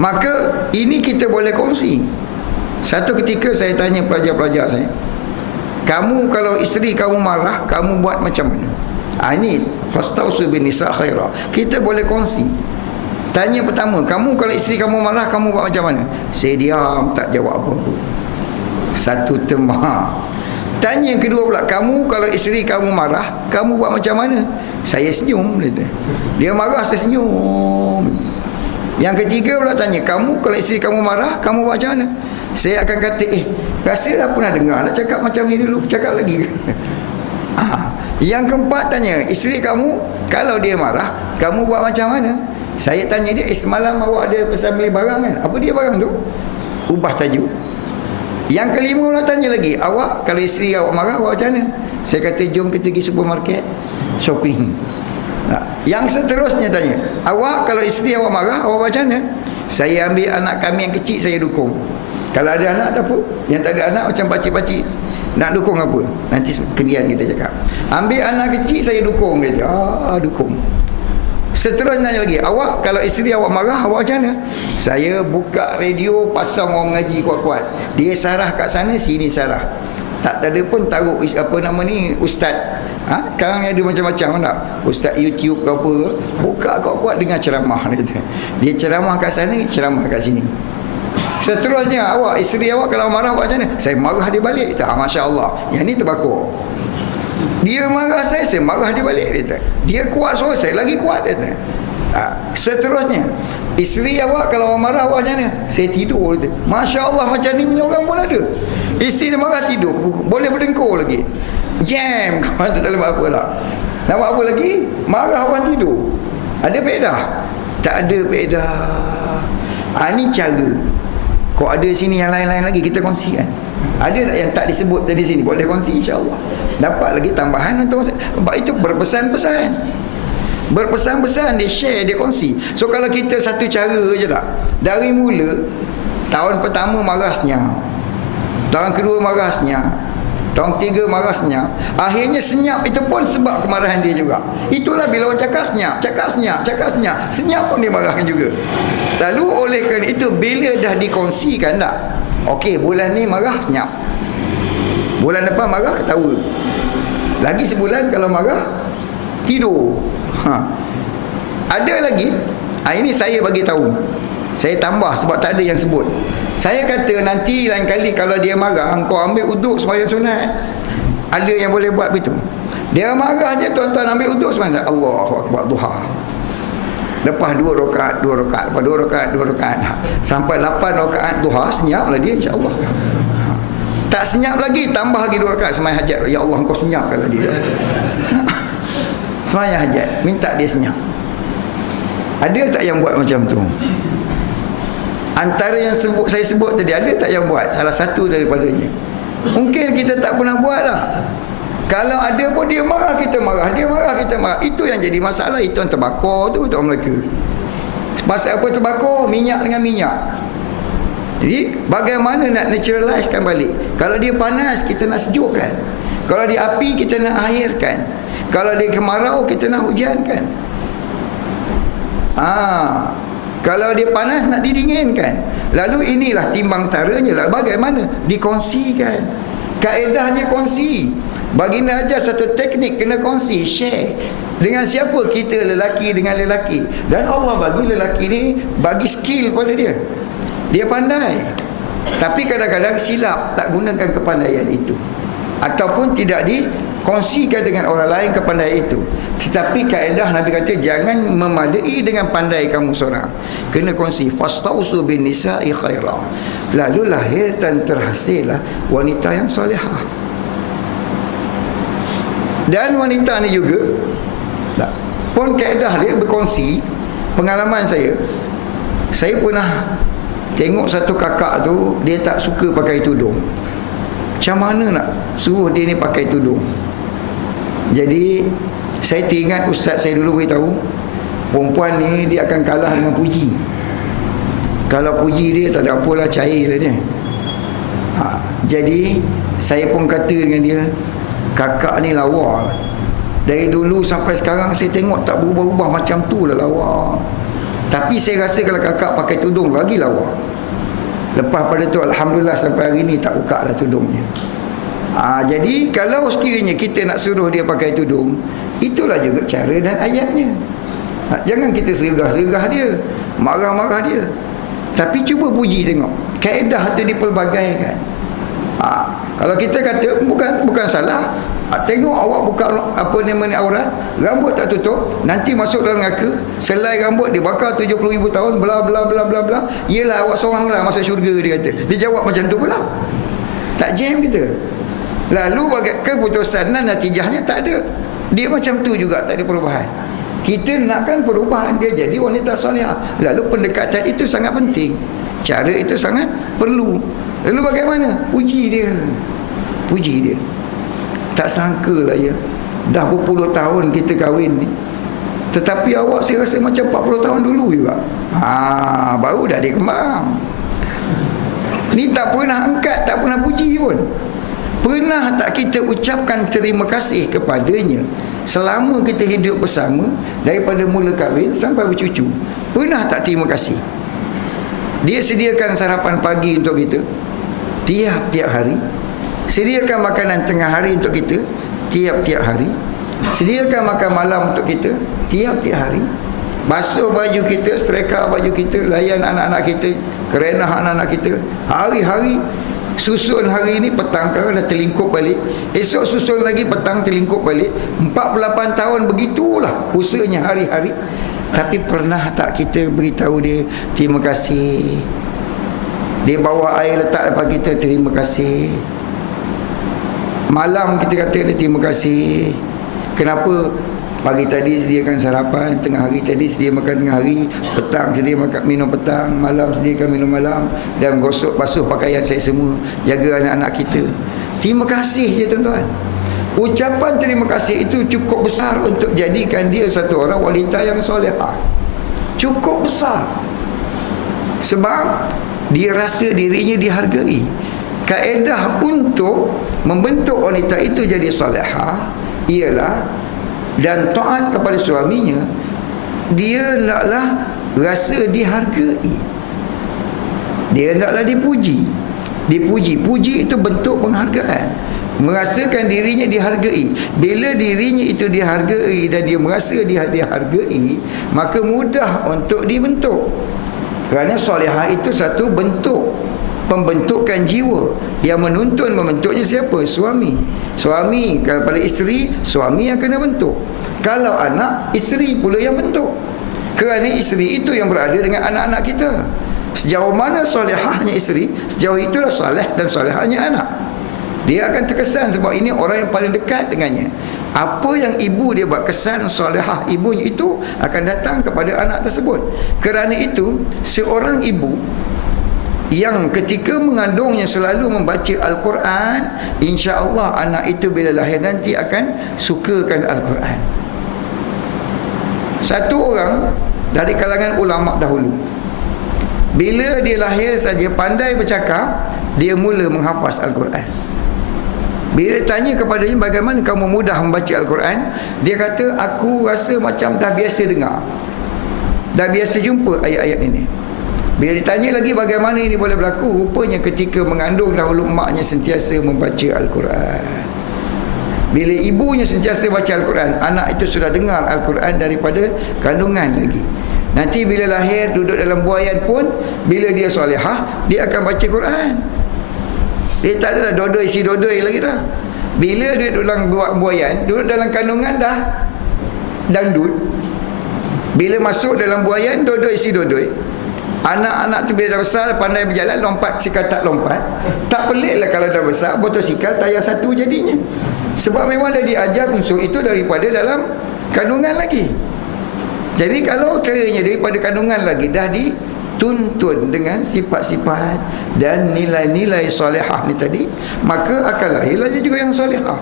Maka ini kita boleh kongsi. Satu ketika saya tanya pelajar-pelajar saya, kamu kalau isteri kamu marah, kamu buat macam mana? Ini fastausu bin nisa khaira. Kita boleh kongsi. Tanya pertama, kamu kalau isteri kamu marah, kamu buat macam mana? Saya diam, tak jawab apa-apa. Satu temah. Tanya yang kedua pula, kamu kalau isteri kamu marah, kamu buat macam mana? Saya senyum. Dia marah, saya senyum. Yang ketiga pula tanya, kamu kalau isteri kamu marah, kamu buat macam mana? Saya akan kata, rasa dah pernah dengar nak cakap macam ni dulu, cakap lagi. Yang keempat tanya, isteri kamu kalau dia marah, kamu buat macam mana? Saya tanya dia, semalam awak ada pesan beli barang kan? Apa dia barang tu? Ubah tajuk. Yang kelima pula tanya lagi, awak kalau isteri awak marah, awak macam mana? Saya kata, jom kita pergi supermarket shopping. Yang seterusnya tanya, awak kalau isteri awak marah, awak macam mana? Saya ambil anak kami yang kecil, saya dukung. Kalau ada anak tak apa. Yang tak ada anak macam pakcik-pakcik, nak dukung apa? Nanti kemudian kita cakap. Ambil anak kecil, saya dukung. Dia dukung. Seterusnya tanya lagi, awak kalau isteri awak marah, awak macam mana? Saya buka radio, pasang orang mengaji kuat-kuat. Dia sarah kat sana, sini sarah. Tak ada pun taruh apa nama ni, ustaz. Sekarang ada macam-macam tak? Ustaz YouTube ke apa, buka kuat-kuat dengar ceramah. Dia ceramah kat sana, ceramah kat sini. Seterusnya, awak, isteri awak kalau marah awak macam mana? Saya marah dia balik. Masya Allah, yang ni terbakar. Dia marah saya marah dia balik. Dia kuat suara, saya lagi kuat. Seterusnya, isteri awak kalau marah awak macam mana? Saya tidur. Masya Allah, macam ni punya orang pun ada. Isteri dia marah tidur, boleh berdengkur lagi. Jam, kau tak boleh buat apa tak. Nak buat apa lagi? Marah orang tidur. Ada faedah? Tak ada faedah. Ini cara. Kau ada sini yang lain-lain lagi, kita kongsikan. Ada tak yang tak disebut tadi sini? Boleh kongsi, insya-Allah. Dapat lagi tambahan untuk sebab itu berpesan-pesan. Berpesan-pesan, dia share, dia kongsi. So kalau kita satu cara je tak, dari mula tahun pertama marah senyap, tahun kedua marah senyap, tahun ketiga marah senyap, akhirnya senyap itu pun sebab kemarahan dia juga. Itulah bila orang cakap senyap, cakap senyap, cakap senyap, senyap pun dia marahkan juga. Lalu oleh kerana itu, bila dah dikongsikan tak, okey, bulan ni marah senyap, bulan depan marah ketawa, lagi sebulan kalau marah tidur. Ada lagi, ini saya bagi tahu, saya tambah sebab tak ada yang sebut. Saya kata nanti lain kali kalau dia marah, kau ambil uduk sembahyang sunat. Ada yang boleh buat begitu. Dia marah je, tuan-tuan ambil uduk sembahyang Allahu Akbar duha. Lepas 2 rakaat, 2 rakaat, lepas 2 rakaat, 2 rakaat, sampai 8 rakaat duha, senyaplah dia, insya-Allah. Tak senyap lagi, tambah lagi 2 rakaat sembahyang hajat. Ya Allah, engkau senyapkanlah dia. Sembahyang hajat, minta dia senyap. Ada tak yang buat macam tu? Antara yang saya sebut tadi, ada tak yang buat? Salah satu daripadanya. Mungkin kita tak pernah buat lah. Kalau ada pun dia marah, kita marah. Dia marah, kita marah. Itu yang jadi masalah. Itu yang terbakar tu, orang Melaka. Pasal apa terbakar? Minyak dengan minyak. Jadi bagaimana nak naturalizekan balik? Kalau dia panas, kita nak sejukkan. Kalau dia api, kita nak airkan. Kalau dia kemarau, kita nak hujankan. Kalau dia panas, nak didinginkan. Lalu inilah timbang taranya lah. Bagaimana? Dikongsikan. Kaedahnya kongsi. Baginda ajar satu teknik, kena kongsi, share. Dengan siapa? Kita lelaki dengan lelaki. Dan Allah bagi lelaki ni, bagi skill pada dia. Dia pandai. Tapi kadang-kadang silap, tak gunakan kepandaian itu. Ataupun tidak dikongsikan dengan orang lain kepandaian itu. Tetapi kaedah Nabi kata, jangan memadai dengan pandai kamu seorang. Kena kongsi. Fastausu bin nisa'i khairah. Lalu lahir dan terhasillah wanita yang solehah. Dan wanita ni juga pun kaedah dia berkongsi. Pengalaman saya pernah tengok satu kakak tu, dia tak suka pakai tudung. Macam mana nak suruh dia ni pakai tudung? Jadi saya teringat ustaz saya dulu beritahu, perempuan ni dia akan kalah dengan puji. Kalau puji dia, tak ada apalah, cair lah dia. Jadi saya pun kata dengan dia, kakak ni lawa. Dari dulu sampai sekarang saya tengok tak berubah-ubah, macam tu lah lawa. Tapi saya rasa kalau kakak pakai tudung lagi lawa. Lepas pada tu alhamdulillah sampai hari ni tak buka dah tudungnya. Jadi kalau sekiranya kita nak suruh dia pakai tudung, itulah juga cara dan ayatnya. Jangan kita sergah-sergah dia. marah-marah dia. Tapi cuba puji tengok, kaedah tu dipelbagaikan. Kalau kita kata bukan salah, tengok awak buka apa namanya aurat, rambut tak tutup, nanti masuk dalam neraka, selai rambut dibakar 70,000 tahun, bla bla bla bla bla. Yelah, awak seoranglah masuk syurga, dia kata. Dia jawab macam tu pula. Tak jam kita. Lalu keputusan dan natijahnya tak ada. Dia macam tu juga, tak ada perubahan. Kita nakkan perubahan dia jadi wanita solehah. Lalu pendekatan itu sangat penting. Cara itu sangat perlu. Lalu bagaimana? Puji dia. Puji dia. Tak sangka lah ya, dah berpuluh tahun kita kahwin ni, tetapi awak saya rasa macam 40 tahun dulu juga. Baru dah dia kembang. Ni tak pernah angkat, tak pernah puji pun. Pernah tak kita ucapkan terima kasih kepadanya selama kita hidup bersama, daripada mula kahwin sampai bercucu? Pernah tak terima kasih? Dia sediakan sarapan pagi untuk kita tiap-tiap hari, sediakan makanan tengah hari untuk kita tiap-tiap hari, sediakan makan malam untuk kita tiap-tiap hari, basuh baju kita, setrika baju kita, layan anak-anak kita, kerenah anak-anak kita hari-hari. Susun hari ini, petang kan dah terlingkup balik, esok susun lagi, petang terlingkup balik. 48 tahun begitulah usahanya hari-hari. Tapi pernah tak kita beritahu dia terima kasih? Dia bawa air letak depan kita, terima kasih. Malam kita kata dia terima kasih. Kenapa? Pagi tadi sediakan sarapan, tengah hari tadi sedia makan tengah hari, petang sedia makan minum petang, malam sediakan minum malam, dan gosok basuh pakaian saya semua, jaga anak-anak kita. Terima kasih je tuan-tuan. Ucapan terima kasih itu cukup besar untuk jadikan dia satu orang wanita yang solehah. Cukup besar. Sebab dia rasa dirinya dihargai. Kaedah untuk membentuk wanita itu jadi solehah ialah, dan taat kepada suaminya, dia naklah rasa dihargai. Dia naklah dipuji. Puji itu bentuk penghargaan. Merasakan dirinya dihargai. Bila dirinya itu dihargai dan dia merasa dia dihargai, maka mudah untuk dibentuk. Kerana solehah itu satu bentuk pembentukan jiwa. Yang menuntun membentuknya siapa? Suami. Suami kalau pada isteri, suami yang kena bentuk. Kalau anak, isteri pula yang bentuk. Kerana isteri itu yang berada dengan anak-anak kita. Sejauh mana solehahnya isteri, sejauh itulah soleh dan solehahnya anak. Dia akan terkesan sebab ini orang yang paling dekat dengannya. Apa yang ibu dia buat, kesan solehah ibunya itu akan datang kepada anak tersebut. Kerana itu, seorang ibu yang ketika mengandungnya selalu membaca Al-Quran, insya-Allah anak itu bila lahir nanti akan sukakan Al-Quran. Satu orang dari kalangan ulama dahulu, bila dia lahir saja pandai bercakap, dia mula menghafaz Al-Quran. Bila tanya kepadanya, bagaimana kamu mudah membaca Al-Quran? Dia kata, aku rasa macam dah biasa dengar, dah biasa jumpa ayat-ayat ini. Bila ditanya lagi bagaimana ini boleh berlaku, rupanya ketika mengandung dahulu maknya sentiasa membaca Al-Quran. Bila ibunya sentiasa baca Al-Quran, anak itu sudah dengar Al-Quran daripada kandungan lagi. Nanti bila lahir, duduk dalam buaian pun, bila dia solehah, dia akan baca Quran. Dia tak ada dodoi isi dodoi lagi dah. Bila dia duduk dalam buaian, duduk dalam kandungan dah dangdut. Bila masuk dalam buaian, dodoi isi dodoi. Anak-anak tu bila dah besar, pandai berjalan, lompat sikal tak lompat. Tak peliklah kalau dah besar, motosikal tayar satu jadinya. Sebab memang dah diajar unsur itu daripada dalam kandungan lagi. Jadi kalau caranya daripada kandungan lagi dah dituntun dengan sifat-sifat dan nilai-nilai solehah ni tadi, maka akan lahirlah juga yang solehah.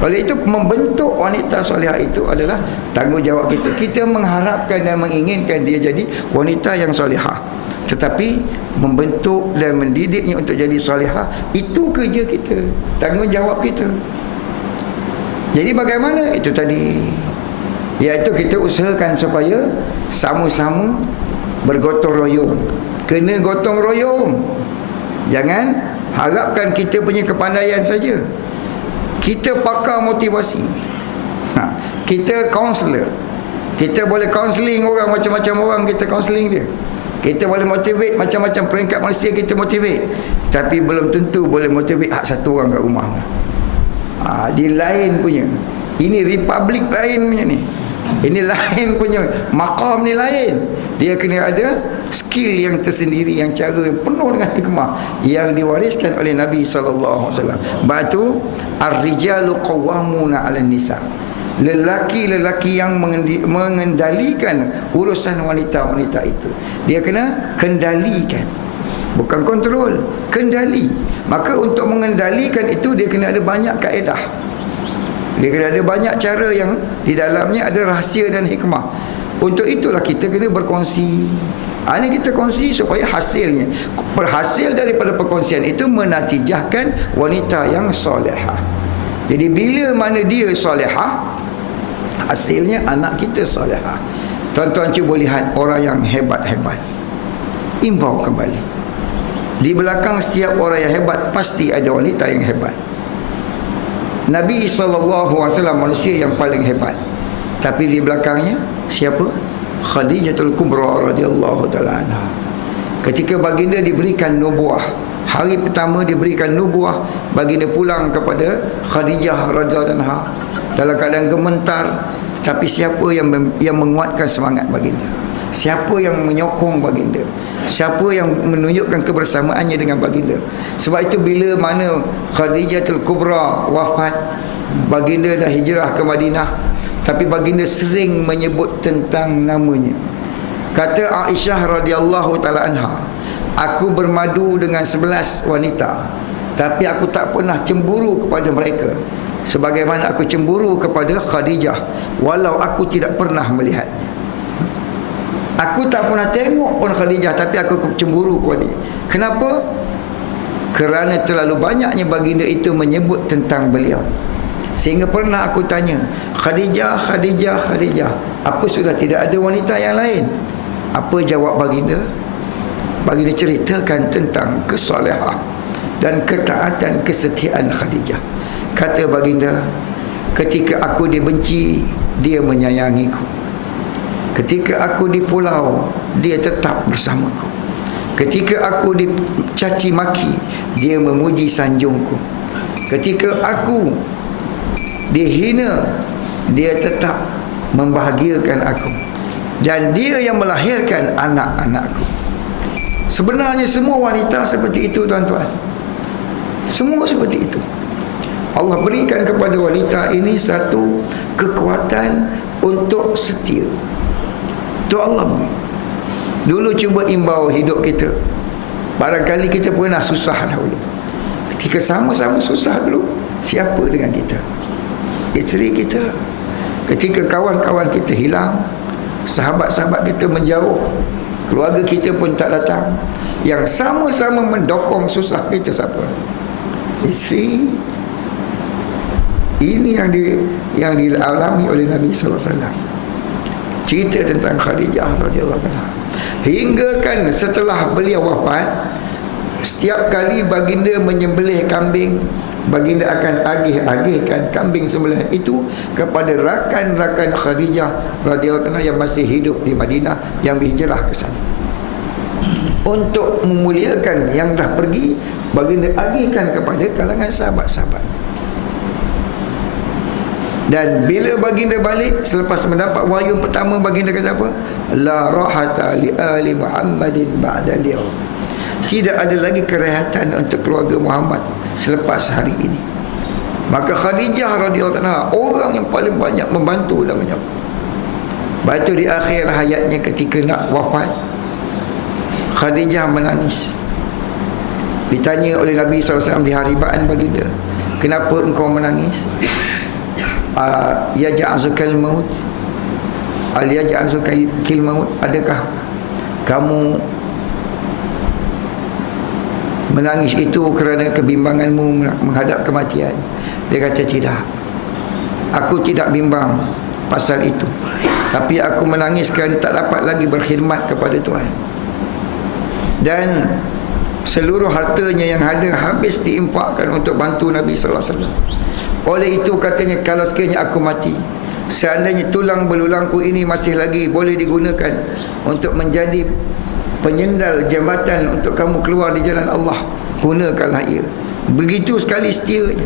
Oleh itu, membentuk wanita solehah itu adalah tanggungjawab kita. Kita mengharapkan dan menginginkan dia jadi wanita yang solehah, tetapi membentuk dan mendidiknya untuk jadi solehah, itu kerja kita, tanggungjawab kita. Jadi bagaimana? Itu tadi, iaitu kita usahakan supaya sama-sama bergotong royong. Kena gotong royong. Jangan harapkan kita punya kepandaian saja. Kita pakar motivasi, kita kaunselor, Kita boleh counselling orang, macam-macam orang kita counselling dia. Kita boleh motivate macam-macam peringkat manusia, kita motivate. Tapi belum tentu boleh motivate hak satu orang kat rumah. Dia lain punya. Ini republik lain punya ni. Ini lain punya. Maqam ni lain. Dia kena ada skill yang tersendiri, yang cara yang penuh dengan hikmah yang diwariskan oleh Nabi SAW. Sebab tu ar-rijalu qawwamuna 'alan nisa. Lelaki-lelaki yang mengendalikan urusan wanita-wanita itu. Dia kena kendalikan, bukan kontrol, kendali. Maka untuk mengendalikan itu dia kena ada banyak kaedah. Dia kena ada banyak cara yang di dalamnya ada rahsia dan hikmah. Untuk itulah kita kena berkongsi. Ini kita kongsi supaya hasilnya, berhasil daripada perkongsian itu menatijahkan wanita yang solehah. Jadi bila mana dia solehah, hasilnya anak kita solehah. Tuan-tuan cuba lihat orang yang hebat-hebat, imbau kembali. Di belakang setiap orang yang hebat pasti ada wanita yang hebat. Nabi SAW manusia yang paling hebat, tapi di belakangnya siapa? Khadijatul Kubra radhiyallahu taala anha. Ketika baginda diberikan nubuah, hari pertama diberikan nubuah, baginda pulang kepada Khadijah radhiyallahu anha dalam keadaan gemetar. Tapi siapa yang menguatkan semangat baginda? Siapa yang menyokong baginda? Siapa yang menunjukkan kebersamaannya dengan baginda? Sebab itu bila mana Khadijatul Kubra wafat, baginda dah hijrah ke Madinah, tapi baginda sering menyebut tentang namanya. Kata Aisyah radhiyallahu taala anha, aku bermadu dengan 11 wanita, tapi aku tak pernah cemburu kepada mereka sebagaimana aku cemburu kepada Khadijah, walau aku tidak pernah melihatnya. Aku tak pernah tengok pun Khadijah, tapi aku cemburu kepada dia. Kenapa? Kerana terlalu banyaknya baginda itu menyebut tentang beliau, sehingga pernah aku tanya, Khadijah, Khadijah, Khadijah, apa sudah tidak ada wanita yang lain? Apa jawab baginda? Baginda ceritakan tentang kesolehah dan ketaatan, kesetiaan Khadijah. Kata baginda, ketika aku dibenci, dia menyayangiku. Ketika aku di pulau, dia tetap bersamaku. Ketika aku dicaci maki, dia memuji sanjungku. Ketika aku dihina, dia tetap membahagiakan aku. Dan dia yang melahirkan anak-anakku. Sebenarnya semua wanita seperti itu, tuan-tuan. Semua seperti itu. Allah berikan kepada wanita ini satu kekuatan untuk setia. Itu Allah beri. Dulu cuba imbau hidup kita. Barangkali kita pernah susah dahulu. Ketika sama-sama susah dulu, siapa dengan kita? Isteri kita. Ketika kawan-kawan kita hilang, sahabat-sahabat kita menjauh, keluarga kita pun tak datang, yang sama-sama mendokong susah kita siapa? Isteri. Ini yang dialami oleh Nabi SAW. Cerita tentang Khadijah radhiyallahu anha. Hingga kan setelah beliau wafat, setiap kali baginda menyembelih kambing, baginda akan agih-agihkan kambing sembelihan itu kepada rakan-rakan Khadijah radhiyallahu anha yang masih hidup di Madinah, yang berhijrah ke sana. Untuk memuliakan yang dah pergi, baginda agihkan kepada kalangan sahabat-sahabat. Dan bila baginda balik, selepas mendapat wahyu pertama, baginda kata apa? La rahata li ali Muhammadin ba'da al-yawm. Tidak ada lagi kerehatan untuk keluarga Muhammad selepas hari ini. Maka Khadijah radhiyallahu anha orang yang paling banyak membantu dan menyokong. Batu di akhir hayatnya ketika nak wafat, Khadijah menangis. Ditanya oleh Nabi SAW di haribaan baginda, kenapa engkau menangis? Yaj'azukal maut, yaj'azukal maut, adakah kamu menangis itu kerana kebimbanganmu menghadap kematian? Dia kata tidak, aku tidak bimbang pasal itu, tapi aku menangis kerana tak dapat lagi berkhidmat kepada Tuhan. Dan seluruh hartanya yang ada habis diinfakkan untuk bantu Nabi SAW. Oleh itu katanya, kalau sekiranya aku mati, seandainya tulang belulangku ini masih lagi boleh digunakan untuk menjadi penyendal jambatan untuk kamu keluar di jalan Allah, gunakanlah ia. Begitu sekali setianya.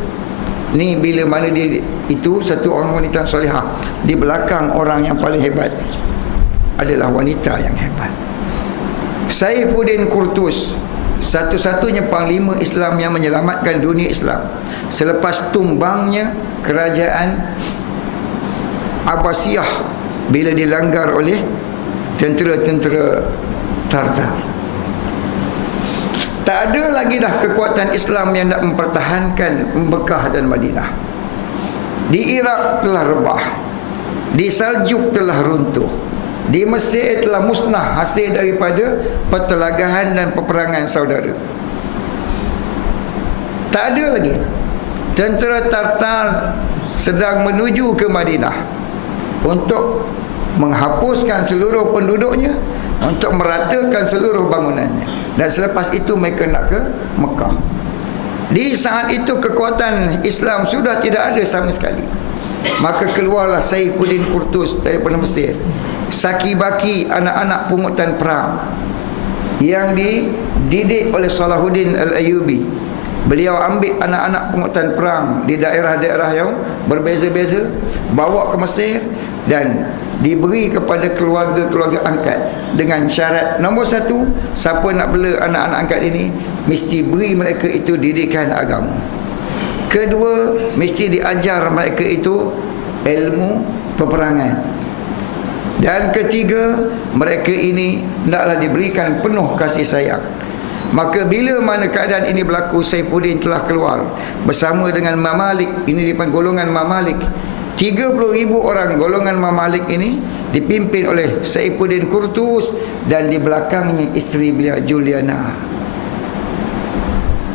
Ni bila mana dia itu satu orang wanita solehah, di belakang orang yang paling hebat adalah wanita yang hebat. Saifuddin Qutuz, satu-satunya panglima Islam yang menyelamatkan dunia Islam selepas tumbangnya kerajaan Abbasiyah bila dilanggar oleh tentera-tentera Tartar. Tak ada lagi dah kekuatan Islam yang nak mempertahankan Mekah dan Madinah. Di Iraq telah rebah, di Saljuk telah runtuh, di Mesir telah musnah hasil daripada pertelagahan dan peperangan saudara. Tak ada lagi. Tentera Tartar sedang menuju ke Madinah untuk menghapuskan seluruh penduduknya, untuk meratakan seluruh bangunannya, dan selepas itu mereka nak ke Mekah. Di saat itu kekuatan Islam sudah tidak ada sama sekali. Maka keluarlah Saifuddin Qutuz daripada Mesir, saki-baki anak-anak pungutan perang yang dididik oleh Salahuddin Al-Ayyubi. Beliau ambil anak-anak pungutan perang di daerah-daerah yang berbeza-beza, bawa ke Mesir dan diberi kepada keluarga-keluarga angkat dengan syarat nombor satu, siapa nak bela anak-anak angkat ini mesti beri mereka itu didikan agama. Kedua, mesti diajar mereka itu ilmu peperangan. Dan ketiga, mereka ini naklah diberikan penuh kasih sayang. Maka bila mana keadaan ini berlaku, Saifuddin telah keluar bersama dengan Mamalik. Ini dipanggil golongan Mamalik. 30,000 orang golongan Mamalik ini dipimpin oleh Saifuddin Qutuz, dan di belakangnya isteri beliau Juliana.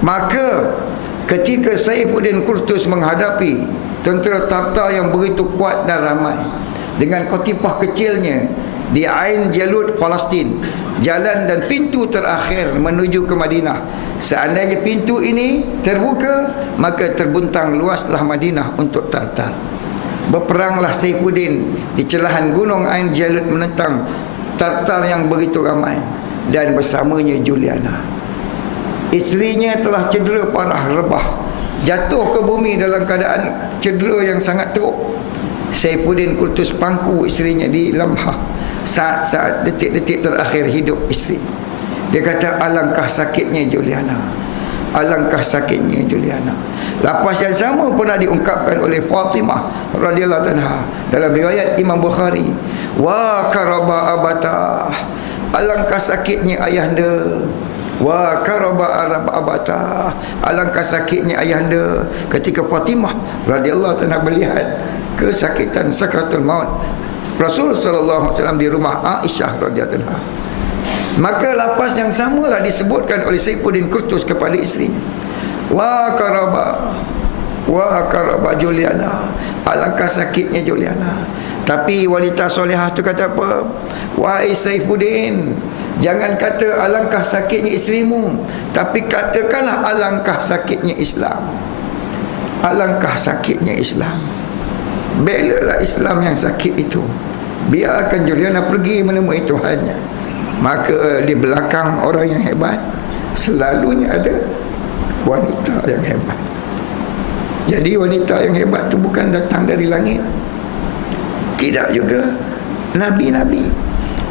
Maka ketika Saifuddin Qutuz menghadapi tentera Tartar yang begitu kuat dan ramai, dengan kotifah kecilnya di Ain Jalut, Palestin, jalan dan pintu terakhir menuju ke Madinah, seandainya pintu ini terbuka, maka terbentang luaslah Madinah untuk Tartar. Berperanglah Saifuddin di celahan gunung Ain Jalut menentang Tartar yang begitu ramai, dan bersamanya Juliana. Isterinya telah cedera parah, rebah, jatuh ke bumi dalam keadaan cedera yang sangat teruk. Saifuddin Qutuz pangku isterinya di lamhah saat-saat detik-detik terakhir hidup isteri. Dia kata, alangkah sakitnya Juliana, alangkah sakitnya Juliana. Lafaz yang sama pernah diungkapkan oleh Fatimah radhiyallahu anha dalam riwayat Imam Bukhari. Wa karaba abatah, alangkah sakitnya ayahanda. Wa karaba abatah, alangkah sakitnya ayahanda. Ketika Fatimah radhiyallahu anha melihat kesakitan sakratul maut Rasul sallallahu alaihi wasallam di rumah Aisyah radhiyallahu anha, maka lafaz yang samalah disebutkan oleh Saifuddin Qutuz kepada isterinya. Wa karaba Juliana, alangkah sakitnya Juliana. Tapi wanita solehah tu kata apa? Wahai Saifuddin, jangan kata alangkah sakitnya isterimu, tapi katakanlah alangkah sakitnya Islam. Alangkah sakitnya Islam. Belalah Islam yang sakit itu. Biarkan Juliana pergi menemui Tuhannya. Maka di belakang orang yang hebat selalunya ada wanita yang hebat. Jadi wanita yang hebat itu bukan datang dari langit, tidak juga nabi-nabi.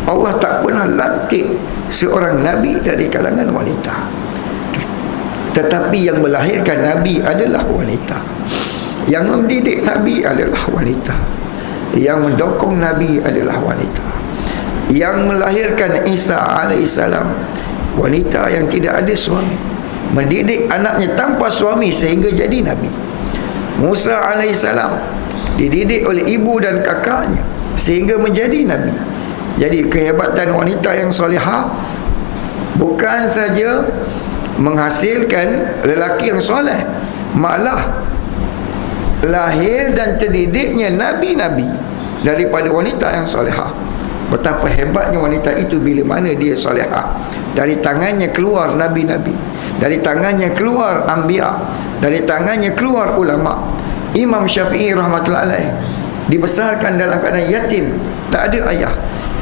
Allah tak pernah lantik seorang nabi dari kalangan wanita, tetapi yang melahirkan nabi adalah wanita, yang mendidik nabi adalah wanita, yang mendokong nabi adalah wanita, yang melahirkan Isa alaihissalam wanita yang tidak ada suami, mendidik anaknya tanpa suami sehingga jadi nabi. Musa alaihissalam dididik oleh ibu dan kakaknya sehingga menjadi nabi. Jadi kehebatan wanita yang solehah bukan saja menghasilkan lelaki yang soleh, malah lahir dan terdidiknya nabi-nabi daripada wanita yang solehah. Betapa hebatnya wanita itu bila mana dia solehah. Dari tangannya keluar nabi-nabi, dari tangannya keluar anbiya, dari tangannya keluar ulama. Imam Syafi'i rahmatullahi alaih dibesarkan dalam keadaan yatim, tak ada ayah.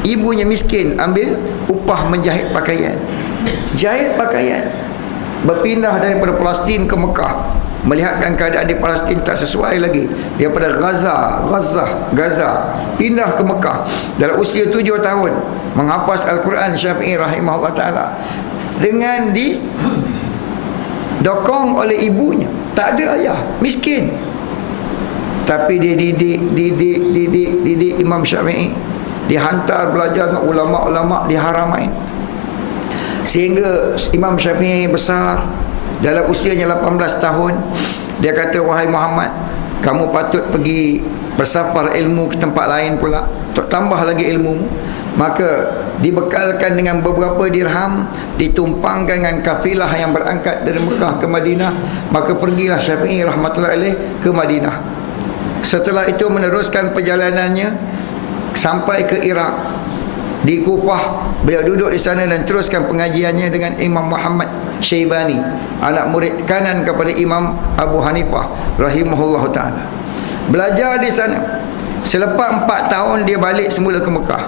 Ibunya miskin, ambil upah menjahit pakaian. Jahit pakaian. Berpindah daripada Palestin ke Mekah, melihatkan keadaan di Palestin tak sesuai lagi. Daripada Gaza pindah ke Mekah dalam usia 7 tahun, menghafaz Al-Quran. Syafi'i rahimahullah ta'ala dengan didokong oleh ibunya, tak ada ayah, miskin, tapi dia didik Imam Syafi'i, dihantar belajar dengan ulama-ulama di Haramain, sehingga Imam Syafi'i besar. Dalam usianya 18 tahun, dia kata, wahai Muhammad, kamu patut pergi bersafar ilmu ke tempat lain pula, untuk tambah lagi ilmu. Maka dibekalkan dengan beberapa dirham, ditumpangkan dengan kafilah yang berangkat dari Mekah ke Madinah. Maka pergilah Syafi'i rahmatullahi alaih ke Madinah. Setelah itu meneruskan perjalanannya sampai ke Iraq. Di Kufah beliau duduk di sana dan teruskan pengajiannya dengan Imam Muhammad Syaibani, anak murid kanan kepada Imam Abu Hanifah rahimahullah ta'ala. Belajar di sana. Selepas 4 tahun dia balik semula ke Mekah.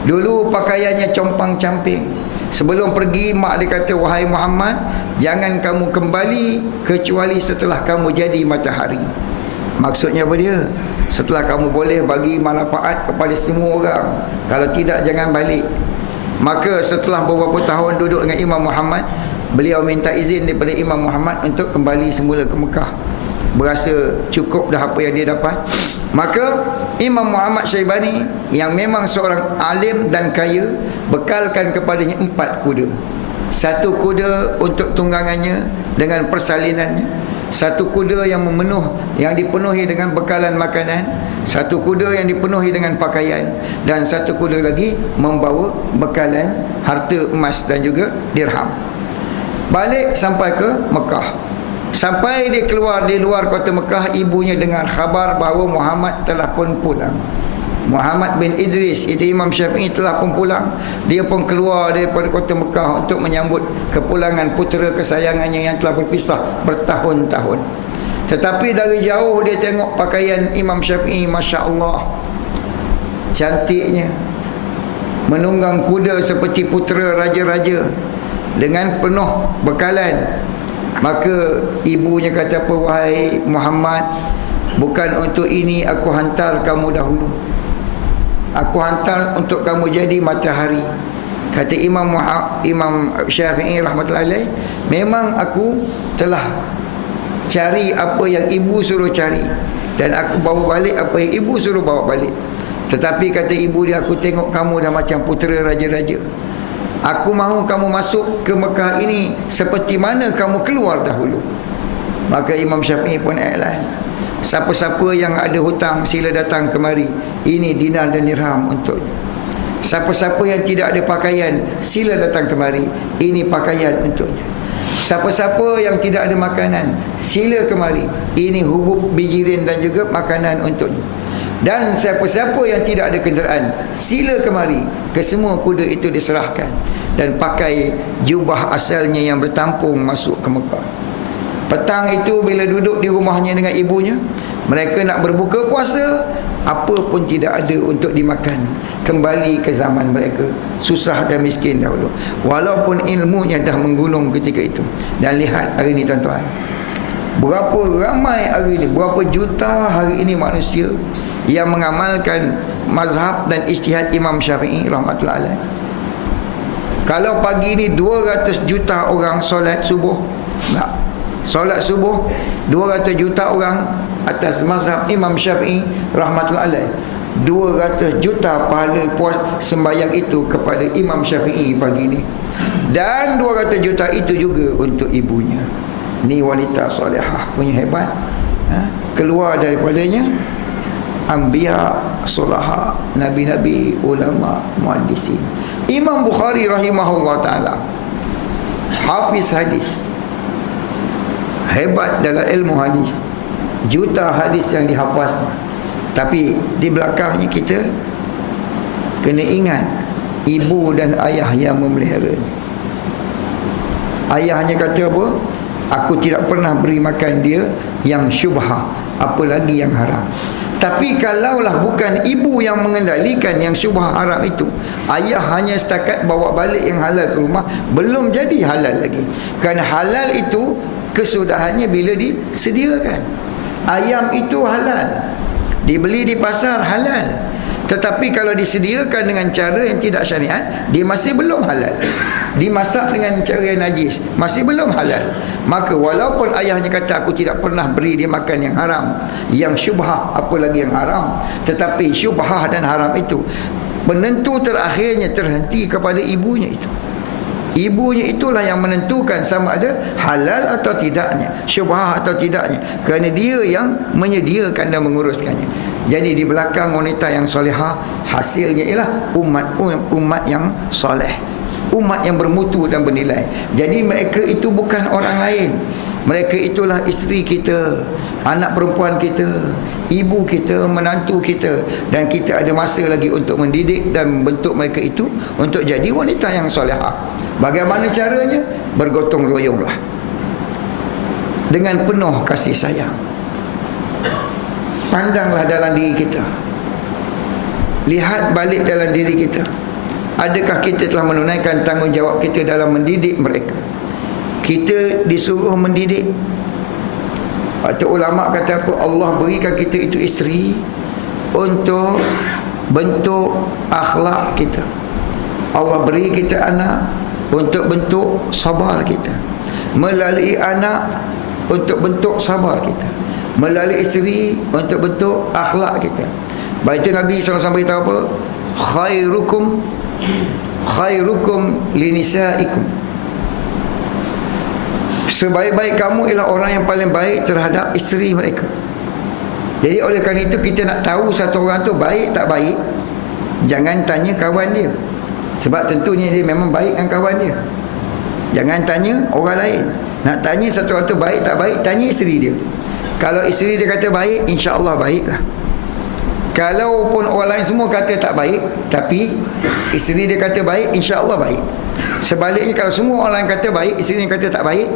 Dulu pakaiannya compang-camping. Sebelum pergi, mak dia kata, wahai Muhammad, jangan kamu kembali kecuali setelah kamu jadi matahari. Maksudnya apa dia? Setelah kamu boleh bagi manfaat kepada semua orang. Kalau tidak, jangan balik. Maka setelah beberapa tahun duduk dengan Imam Muhammad, beliau minta izin daripada Imam Muhammad untuk kembali semula ke Mekah. Berasa cukup dah apa yang dia dapat. Maka Imam Muhammad Syaibani yang memang seorang alim dan kaya, bekalkan kepadanya 4 kuda. 1 kuda untuk tunggangannya dengan persalinannya, 1 kuda yang dipenuhi dengan bekalan makanan, 1 kuda yang dipenuhi dengan pakaian, dan 1 kuda lagi membawa bekalan harta emas dan juga dirham. Balik sampai ke Mekah. Sampai dia keluar di luar kota Mekah, ibunya dengar khabar bahawa Muhammad telah pun pulang. Muhammad bin Idris, itu Imam Syafi'i, telah pun pulang. Dia pun keluar daripada kota Mekah untuk menyambut kepulangan putera kesayangannya yang telah berpisah bertahun-tahun. Tetapi dari jauh dia tengok pakaian Imam Syafi'i, Masya Allah, cantiknya, menunggang kuda seperti putera raja-raja dengan penuh bekalan. Maka ibunya kata apa, wahai Muhammad, bukan untuk ini aku hantar kamu dahulu. Aku hantar untuk kamu jadi matahari. Kata Imam Syafi'i rahmatullahi alaih, memang aku telah cari apa yang ibu suruh cari, dan aku bawa balik apa yang ibu suruh bawa balik. Tetapi kata ibu dia, aku tengok kamu dah macam putera raja-raja. Aku mahu kamu masuk ke Mekah ini seperti mana kamu keluar dahulu. Maka Imam Syafi'i pun iklan, siapa-siapa yang ada hutang sila datang kemari, ini dinar dan dirham untuknya. Siapa-siapa yang tidak ada pakaian, sila datang kemari, ini pakaian untuknya. Siapa-siapa yang tidak ada makanan, sila kemari, ini hubub, bijirin dan juga makanan untuknya. Dan siapa-siapa yang tidak ada kenderaan, sila kemari. Kesemua kuda itu diserahkan dan pakai jubah asalnya yang bertampung masuk ke Mekah. Petang itu bila duduk di rumahnya dengan ibunya, mereka nak berbuka puasa, apa pun tidak ada untuk dimakan. Kembali ke zaman mereka susah dan miskin dahulu, walaupun ilmunya dah menggunung ketika itu. Dan lihat hari ini tuan-tuan, berapa ramai hari ini, berapa juta hari ini manusia yang mengamalkan mazhab dan ijtihad Imam Syafi'i rahmatullahi alaih. Kalau pagi ini 200 juta orang solat subuh, solat subuh 200 juta orang atas mazhab Imam Syafi'i rahmatullahi alaih. 200 juta pahala puas sembahyang itu kepada Imam Syafi'i pagi ini. Dan 200 juta itu juga untuk ibunya. Ni wanita solehah punya hebat. Keluar daripadanya anbiya, sulaha, nabi-nabi, ulama, muhaddisin. Imam Bukhari rahimahullah ta'ala, hafiz hadis, hebat dalam ilmu hadis, juta hadis yang dihafaznya. Tapi di belakangnya kita kena ingat ibu dan ayah yang memeliharanya. Ayahnya kata apa? Aku tidak pernah beri makan dia yang syubhah, apa lagi yang haram. Tapi kalaulah bukan ibu yang mengendalikan yang syubhat haram itu, ayah hanya setakat bawa balik yang halal ke rumah, belum jadi halal lagi. Kerana halal itu kesudahannya bila disediakan. Ayam itu halal, dibeli di pasar halal. Tetapi kalau disediakan dengan cara yang tidak syariat, dia masih belum halal. Dimasak dengan cara yang najis, masih belum halal. Maka walaupun ayahnya kata aku tidak pernah beri dia makan yang haram, yang syubhah, apa lagi yang haram, tetapi syubhah dan haram itu penentu terakhirnya terhenti kepada ibunya itu. Ibunya itulah yang menentukan sama ada halal atau tidaknya, syubhah atau tidaknya, kerana dia yang menyediakan dan menguruskannya. Jadi di belakang wanita yang solehah, hasilnya ialah umat yang soleh, umat yang bermutu dan bernilai. Jadi mereka itu bukan orang lain, mereka itulah isteri kita, anak perempuan kita, ibu kita, menantu kita. Dan kita ada masa lagi untuk mendidik dan membentuk mereka itu untuk jadi wanita yang solehah. Bagaimana caranya? Bergotong royonglah dengan penuh kasih sayang. Pandanglah dalam diri kita, lihat balik dalam diri kita, adakah kita telah menunaikan tanggungjawab kita dalam mendidik mereka? Kita disuruh mendidik. Waktu ulama kata apa? Allah berikan kita itu isteri untuk bentuk akhlak kita. Allah beri kita anak untuk bentuk sabar kita. Melalui anak untuk bentuk sabar kita. Melalui isteri untuk bentuk akhlak kita. Baik itu Nabi SAW beritahu apa? Khairukum linisaikum. Sebaik-baik kamu ialah orang yang paling baik terhadap isteri mereka. Jadi oleh kerana itu kita nak tahu satu orang tu baik tak baik, jangan tanya kawan dia, sebab tentunya dia memang baik dengan kawan dia. Jangan tanya orang lain. Nak tanya satu orang tu baik tak baik, tanya isteri dia. Kalau isteri dia kata baik, insya-Allah baiklah. Kalau pun orang lain semua kata tak baik, tapi isteri dia kata baik, insya-Allah baik. Sebaliknya kalau semua orang lain kata baik, isteri dia kata tak baik,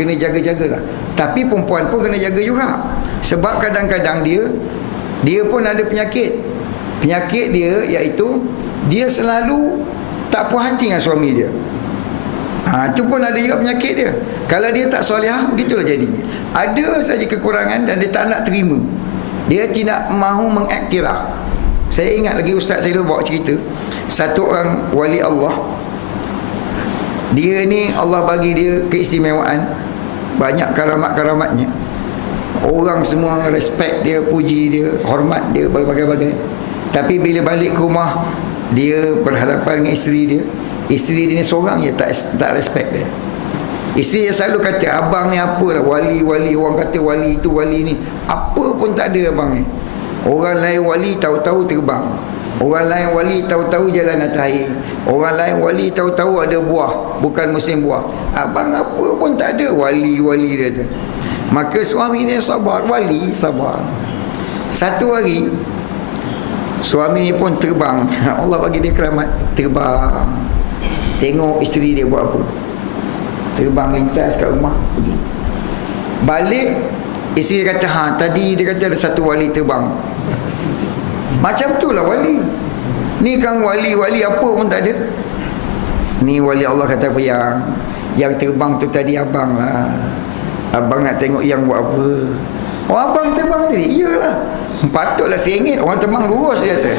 kena jaga-jagalah. Tapi perempuan pun kena jaga juga. Sebab kadang-kadang dia pun ada penyakit. Penyakit dia iaitu dia selalu tak puas hati dengan suami dia. Itu pun ada juga penyakit dia. Kalau dia tak solehah, begitulah jadinya. Ada saja kekurangan dan dia tak nak terima. Dia tidak mahu mengiktiraf. Saya ingat lagi ustaz saya dulu bawa cerita, satu orang wali Allah. Dia ni Allah bagi dia keistimewaan, banyak karamat-karamatnya. Orang semua respect dia, puji dia, hormat dia, berbagai-bagai. Tapi bila balik ke rumah, dia berhadapan dengan isteri dia. Isteri dia ni seorang je tak respect dia. Isteri dia selalu kata, abang ni apalah, wali-wali. Orang kata wali itu, wali ni, apa pun tak ada abang ni. Orang lain wali tahu-tahu terbang. Orang lain wali tahu-tahu jalan atas air. Orang lain wali tahu-tahu ada buah, bukan musim buah. Abang apa pun tak ada, wali-wali dia tu. Maka suami dia sabar, wali sabar. Satu hari suami ni pun terbang. Allah bagi dia keramat, terbang. Tengok isteri dia buat apa. Terbang lintas kat rumah, pergi. Balik, isteri dia kata, tadi dia kata ada satu wali terbang. Macam tu lah wali. Ni kan wali-wali apa pun tak ada. Ni wali Allah kata apa, yang terbang tu tadi abang lah. Abang nak tengok yang buat apa. Oh, abang terbang tadi? Iyalah. Patutlah sengit, orang terbang lurus dia kata.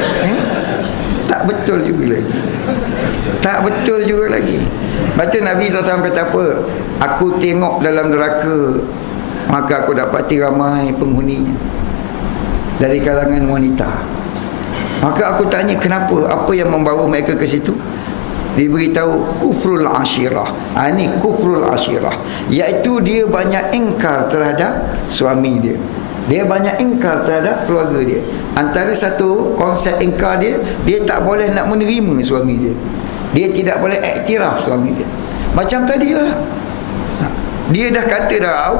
Tak betul juga lagi. Tak betul juga lagi. Baca Nabi SAW kata apa? Aku tengok dalam neraka, maka aku dapati ramai penghuninya dari kalangan wanita. Maka aku tanya kenapa? Apa yang membawa mereka ke situ? Diberitahu kufrul ashirah. Ini kufrul ashirah, iaitu dia banyak ingkar terhadap suami dia. Dia banyak ingkar terhadap keluarga dia. Antara satu konsep ingkar dia, dia tak boleh nak menerima suami dia. Dia tidak boleh iktiraf suami dia. Macam tadilah, dia dah kata dah,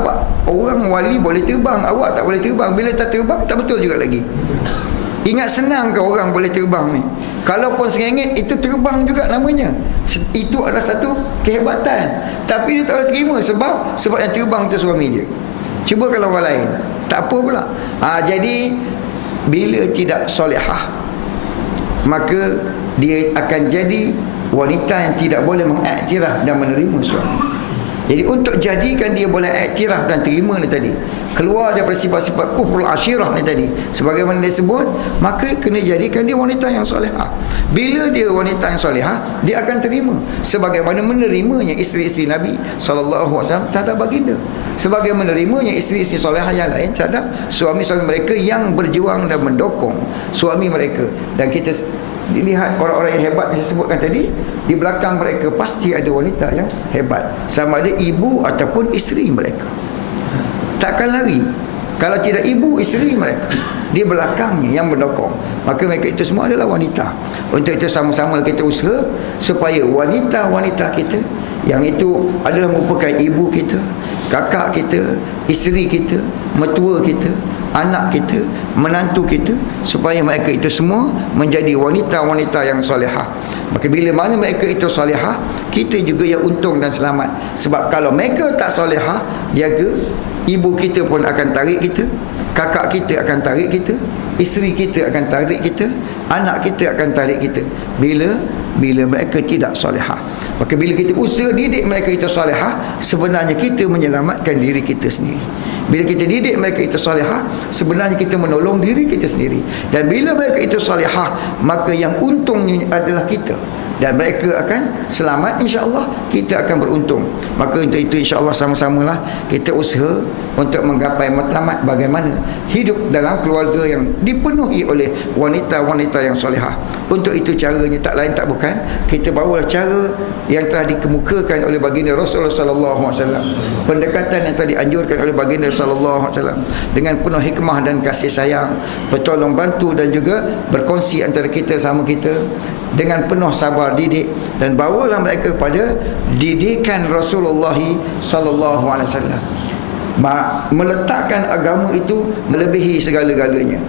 orang wali boleh terbang, awak tak boleh terbang. Bila tak terbang, tak betul juga lagi. Ingat senang ke orang boleh terbang ni? Kalaupun serengit, itu terbang juga namanya. Itu adalah satu kehebatan. Tapi dia tak boleh terima sebab yang terbang tu suami dia. Cuba kalau orang lain, tak apa pula. Jadi bila tidak solehah, maka dia akan jadi wanita yang tidak boleh mengiktiraf dan menerima suami. Jadi untuk jadikan dia boleh iktiraf dan terima ni tadi, keluar daripada sifat-sifat kufrul asyirah ni tadi, sebagaimana dia sebut, maka kena jadikan dia wanita yang solehah. Bila dia wanita yang solehah, dia akan terima sebagaimana menerimanya isteri-isteri Nabi SAW terhadap baginda, sebagaimana menerimanya isteri-isteri solehah yang lain terhadap suami-suami mereka yang berjuang dan mendukung suami mereka. Dan kita dilihat orang-orang yang hebat yang saya sebutkan tadi, di belakang mereka pasti ada wanita yang hebat, sama ada ibu ataupun isteri mereka. Takkan lari kalau tidak ibu isteri mereka di belakangnya yang mendukung, maka mereka itu semua adalah wanita. Untuk itu sama-sama kita usaha supaya wanita-wanita kita yang itu adalah merupakan ibu kita, kakak kita, isteri kita, mertua kita, anak kita, menantu kita, supaya mereka itu semua menjadi wanita-wanita yang solehah. Maka bila mana mereka itu solehah, kita juga yang untung dan selamat. Sebab kalau mereka tak solehah, jaga, ibu kita pun akan tarik kita, kakak kita akan tarik kita, isteri kita akan tarik kita, anak kita akan tarik kita. Bila mereka tidak solehah. Maka bila kita usaha didik mereka itu solehah, sebenarnya kita menyelamatkan diri kita sendiri. Bila kita didik mereka itu solehah, sebenarnya kita menolong diri kita sendiri. Dan bila mereka itu solehah, maka yang untungnya adalah kita, dan mereka akan selamat, insya-Allah kita akan beruntung. Maka untuk itu insya-Allah sama-samalah kita usaha untuk menggapai matlamat bagaimana hidup dalam keluarga yang dipenuhi oleh wanita-wanita yang solehah. Untuk itu caranya tak lain tak bukan, kita bawa cara yang telah dikemukakan oleh baginda Rasulullah sallallahu alaihi wasallam. Pendekatan yang telah dianjurkan oleh baginda sallallahu alaihi wasallam dengan penuh hikmah dan kasih sayang, bertolong bantu dan juga berkongsi antara kita sama kita dengan penuh sabar didik, dan bawalah mereka pada didikan Rasulullah sallallahu alaihi wasallam. Meletakkan agama itu melebihi segala-galanya.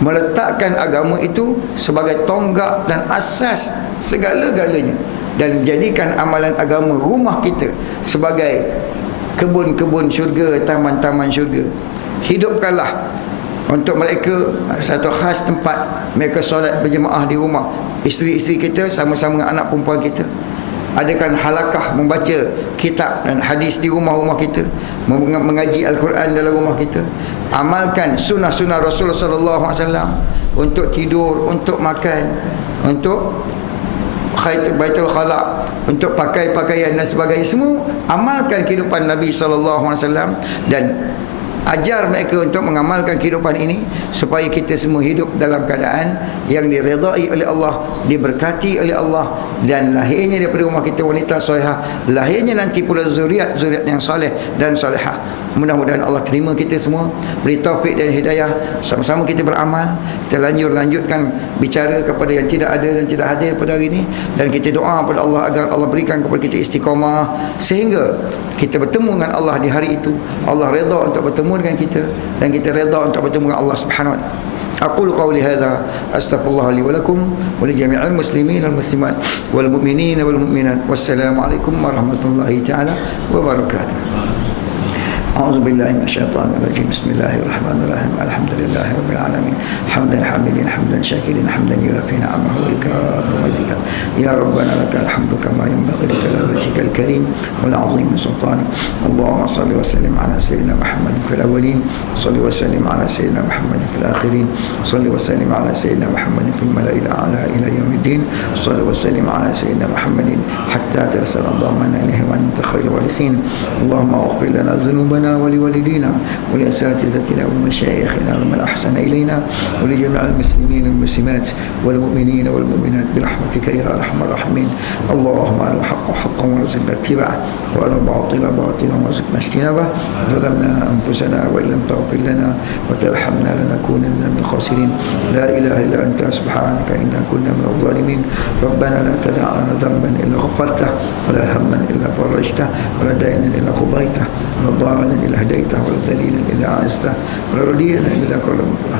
Meletakkan agama itu sebagai tonggak dan asas segala-galanya, dan jadikan amalan agama rumah kita sebagai kebun-kebun syurga, taman-taman syurga. Hidupkanlah untuk mereka satu khas tempat mereka solat berjemaah di rumah. Isteri-isteri kita sama-sama dengan anak perempuan kita, adakan halakah membaca kitab dan hadis di rumah-rumah kita, mengaji Al-Quran dalam rumah kita, amalkan sunnah-sunnah Rasulullah sallallahu alaihi wasallam untuk tidur, untuk makan, untuk baitul khala, untuk pakai pakaian dan sebagainya. Semua amalkan kehidupan Nabi sallallahu alaihi wasallam, dan ajar mereka untuk mengamalkan kehidupan ini supaya kita semua hidup dalam keadaan yang diredai oleh Allah, diberkati oleh Allah, dan lahirnya daripada rumah kita wanita solehah, lahirnya nanti pula zuriat yang soleh dan solehah. Mudah-mudahan Allah terima kita semua, beri taufik dan hidayah. Sama-sama kita beramal, kita lanjutkan bicara kepada yang tidak ada dan tidak hadir pada hari ini, dan kita doa kepada Allah agar Allah berikan kepada kita istiqamah sehingga kita bertemu dengan Allah di hari itu. Allah redha untuk bertemu dengan kita, dan kita redha untuk bertemu dengan Allah Subhanahu wa taala. أقول قولي هذا أستغفر الله لي ولكم ولجميع المسلمين والمسلمات والمؤمنين والمؤمنات والسلام عليكم ورحمة الله تعالى وبركاته. أعوذ بالله من الشيطان الرجيم. بسم الله الرحمن الرحيم. الحمد لله رب العالمين، حمدا حامدين، حمدا شاكرين، حمدا يوافي نعمه ويكافئ مزيدا. يا ربنا لك الحمد كما ينبغي لجلال وجهك الكريم والعظيم سلطانك. اللهم صل وسلم على سيدنا محمد في الأولين، صل وسلم على سيدنا محمد في الآخرين، صل وسلم على سيدنا محمد في الملأ الأعلى إلى يوم الدين، صل وسلم على سيدنا محمد حتى ترسل ضامنا إليه وأنت خير الوارثين. اللهم اغفر لنا ذنوبنا ولوالدينا ولأساتذتنا ومشايخنا ومن أحسن إلينا ولجميع المسلمين والمسلمات والمؤمنين والمؤمنات برحمتك يا أرحم الراحمين. اللهم أرنا الحق حقا وارزقنا اتباعه، وأرنا الباطل باطلا وارزقنا اجتنابه. ظلمنا أنفسنا وإن لم تغفر لنا وترحمنا لنكونن من الخاسرين. لا إله إلا أنت سبحانك إنا كنا من الظالمين. ربنا لا تدع لنا ذنبا إلا غفرته، ولا هما إلا فرجته، ولا دينا إلا قضيته، ولا ضالا إلا هديته، ولا دليلا إلا عزته، ولا ردينا إلا كرمته.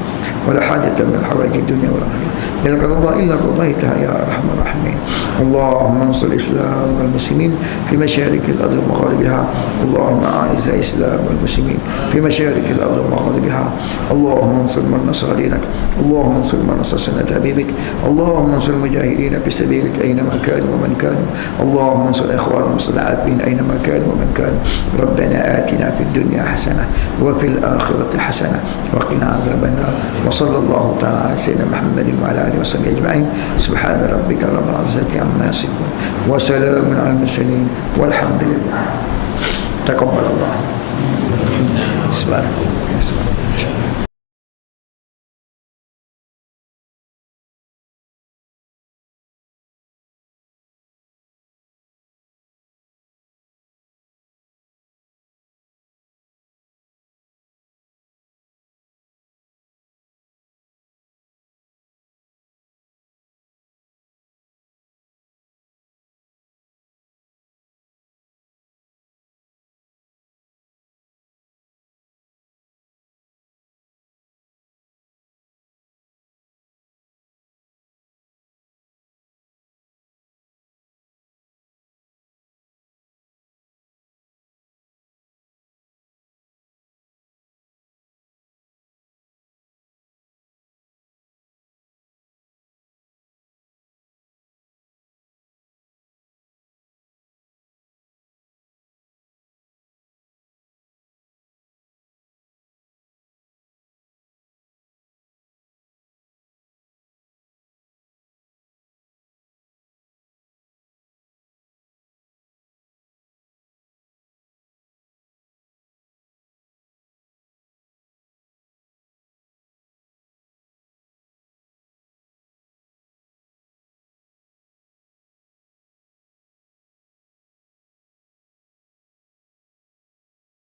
ولا حاجة من حوائج الدنيا والآخرة لك رضا إلا رضيتها يا أرحم الراحمين. اللهم انصر الإسلام والمسلمين في مشارق الأرض ومغاربها. اللهم أعز الإسلام والمسلمين في مشارق الأرض ومغاربها. اللهم انصر من نصر دينك. اللهم انصر من نصر سنة حبيبك. اللهم انصر المجاهدين في سبيلك أينما كانوا ومن كانوا. اللهم انصر إخوان المستضعفين أينما كانوا ومن كانوا. ربنا آتنا في الدنيا حسنة وفي الآخرة حسنة وقنا عذاب النار. وصلى الله تعالى على سيدنا محمد وعلى آله وصحبه أجمعين. سبحان ربك رب العزة عما يصفون وسلام على المرسلين والحمد لله. تقبل الله. سبحانك.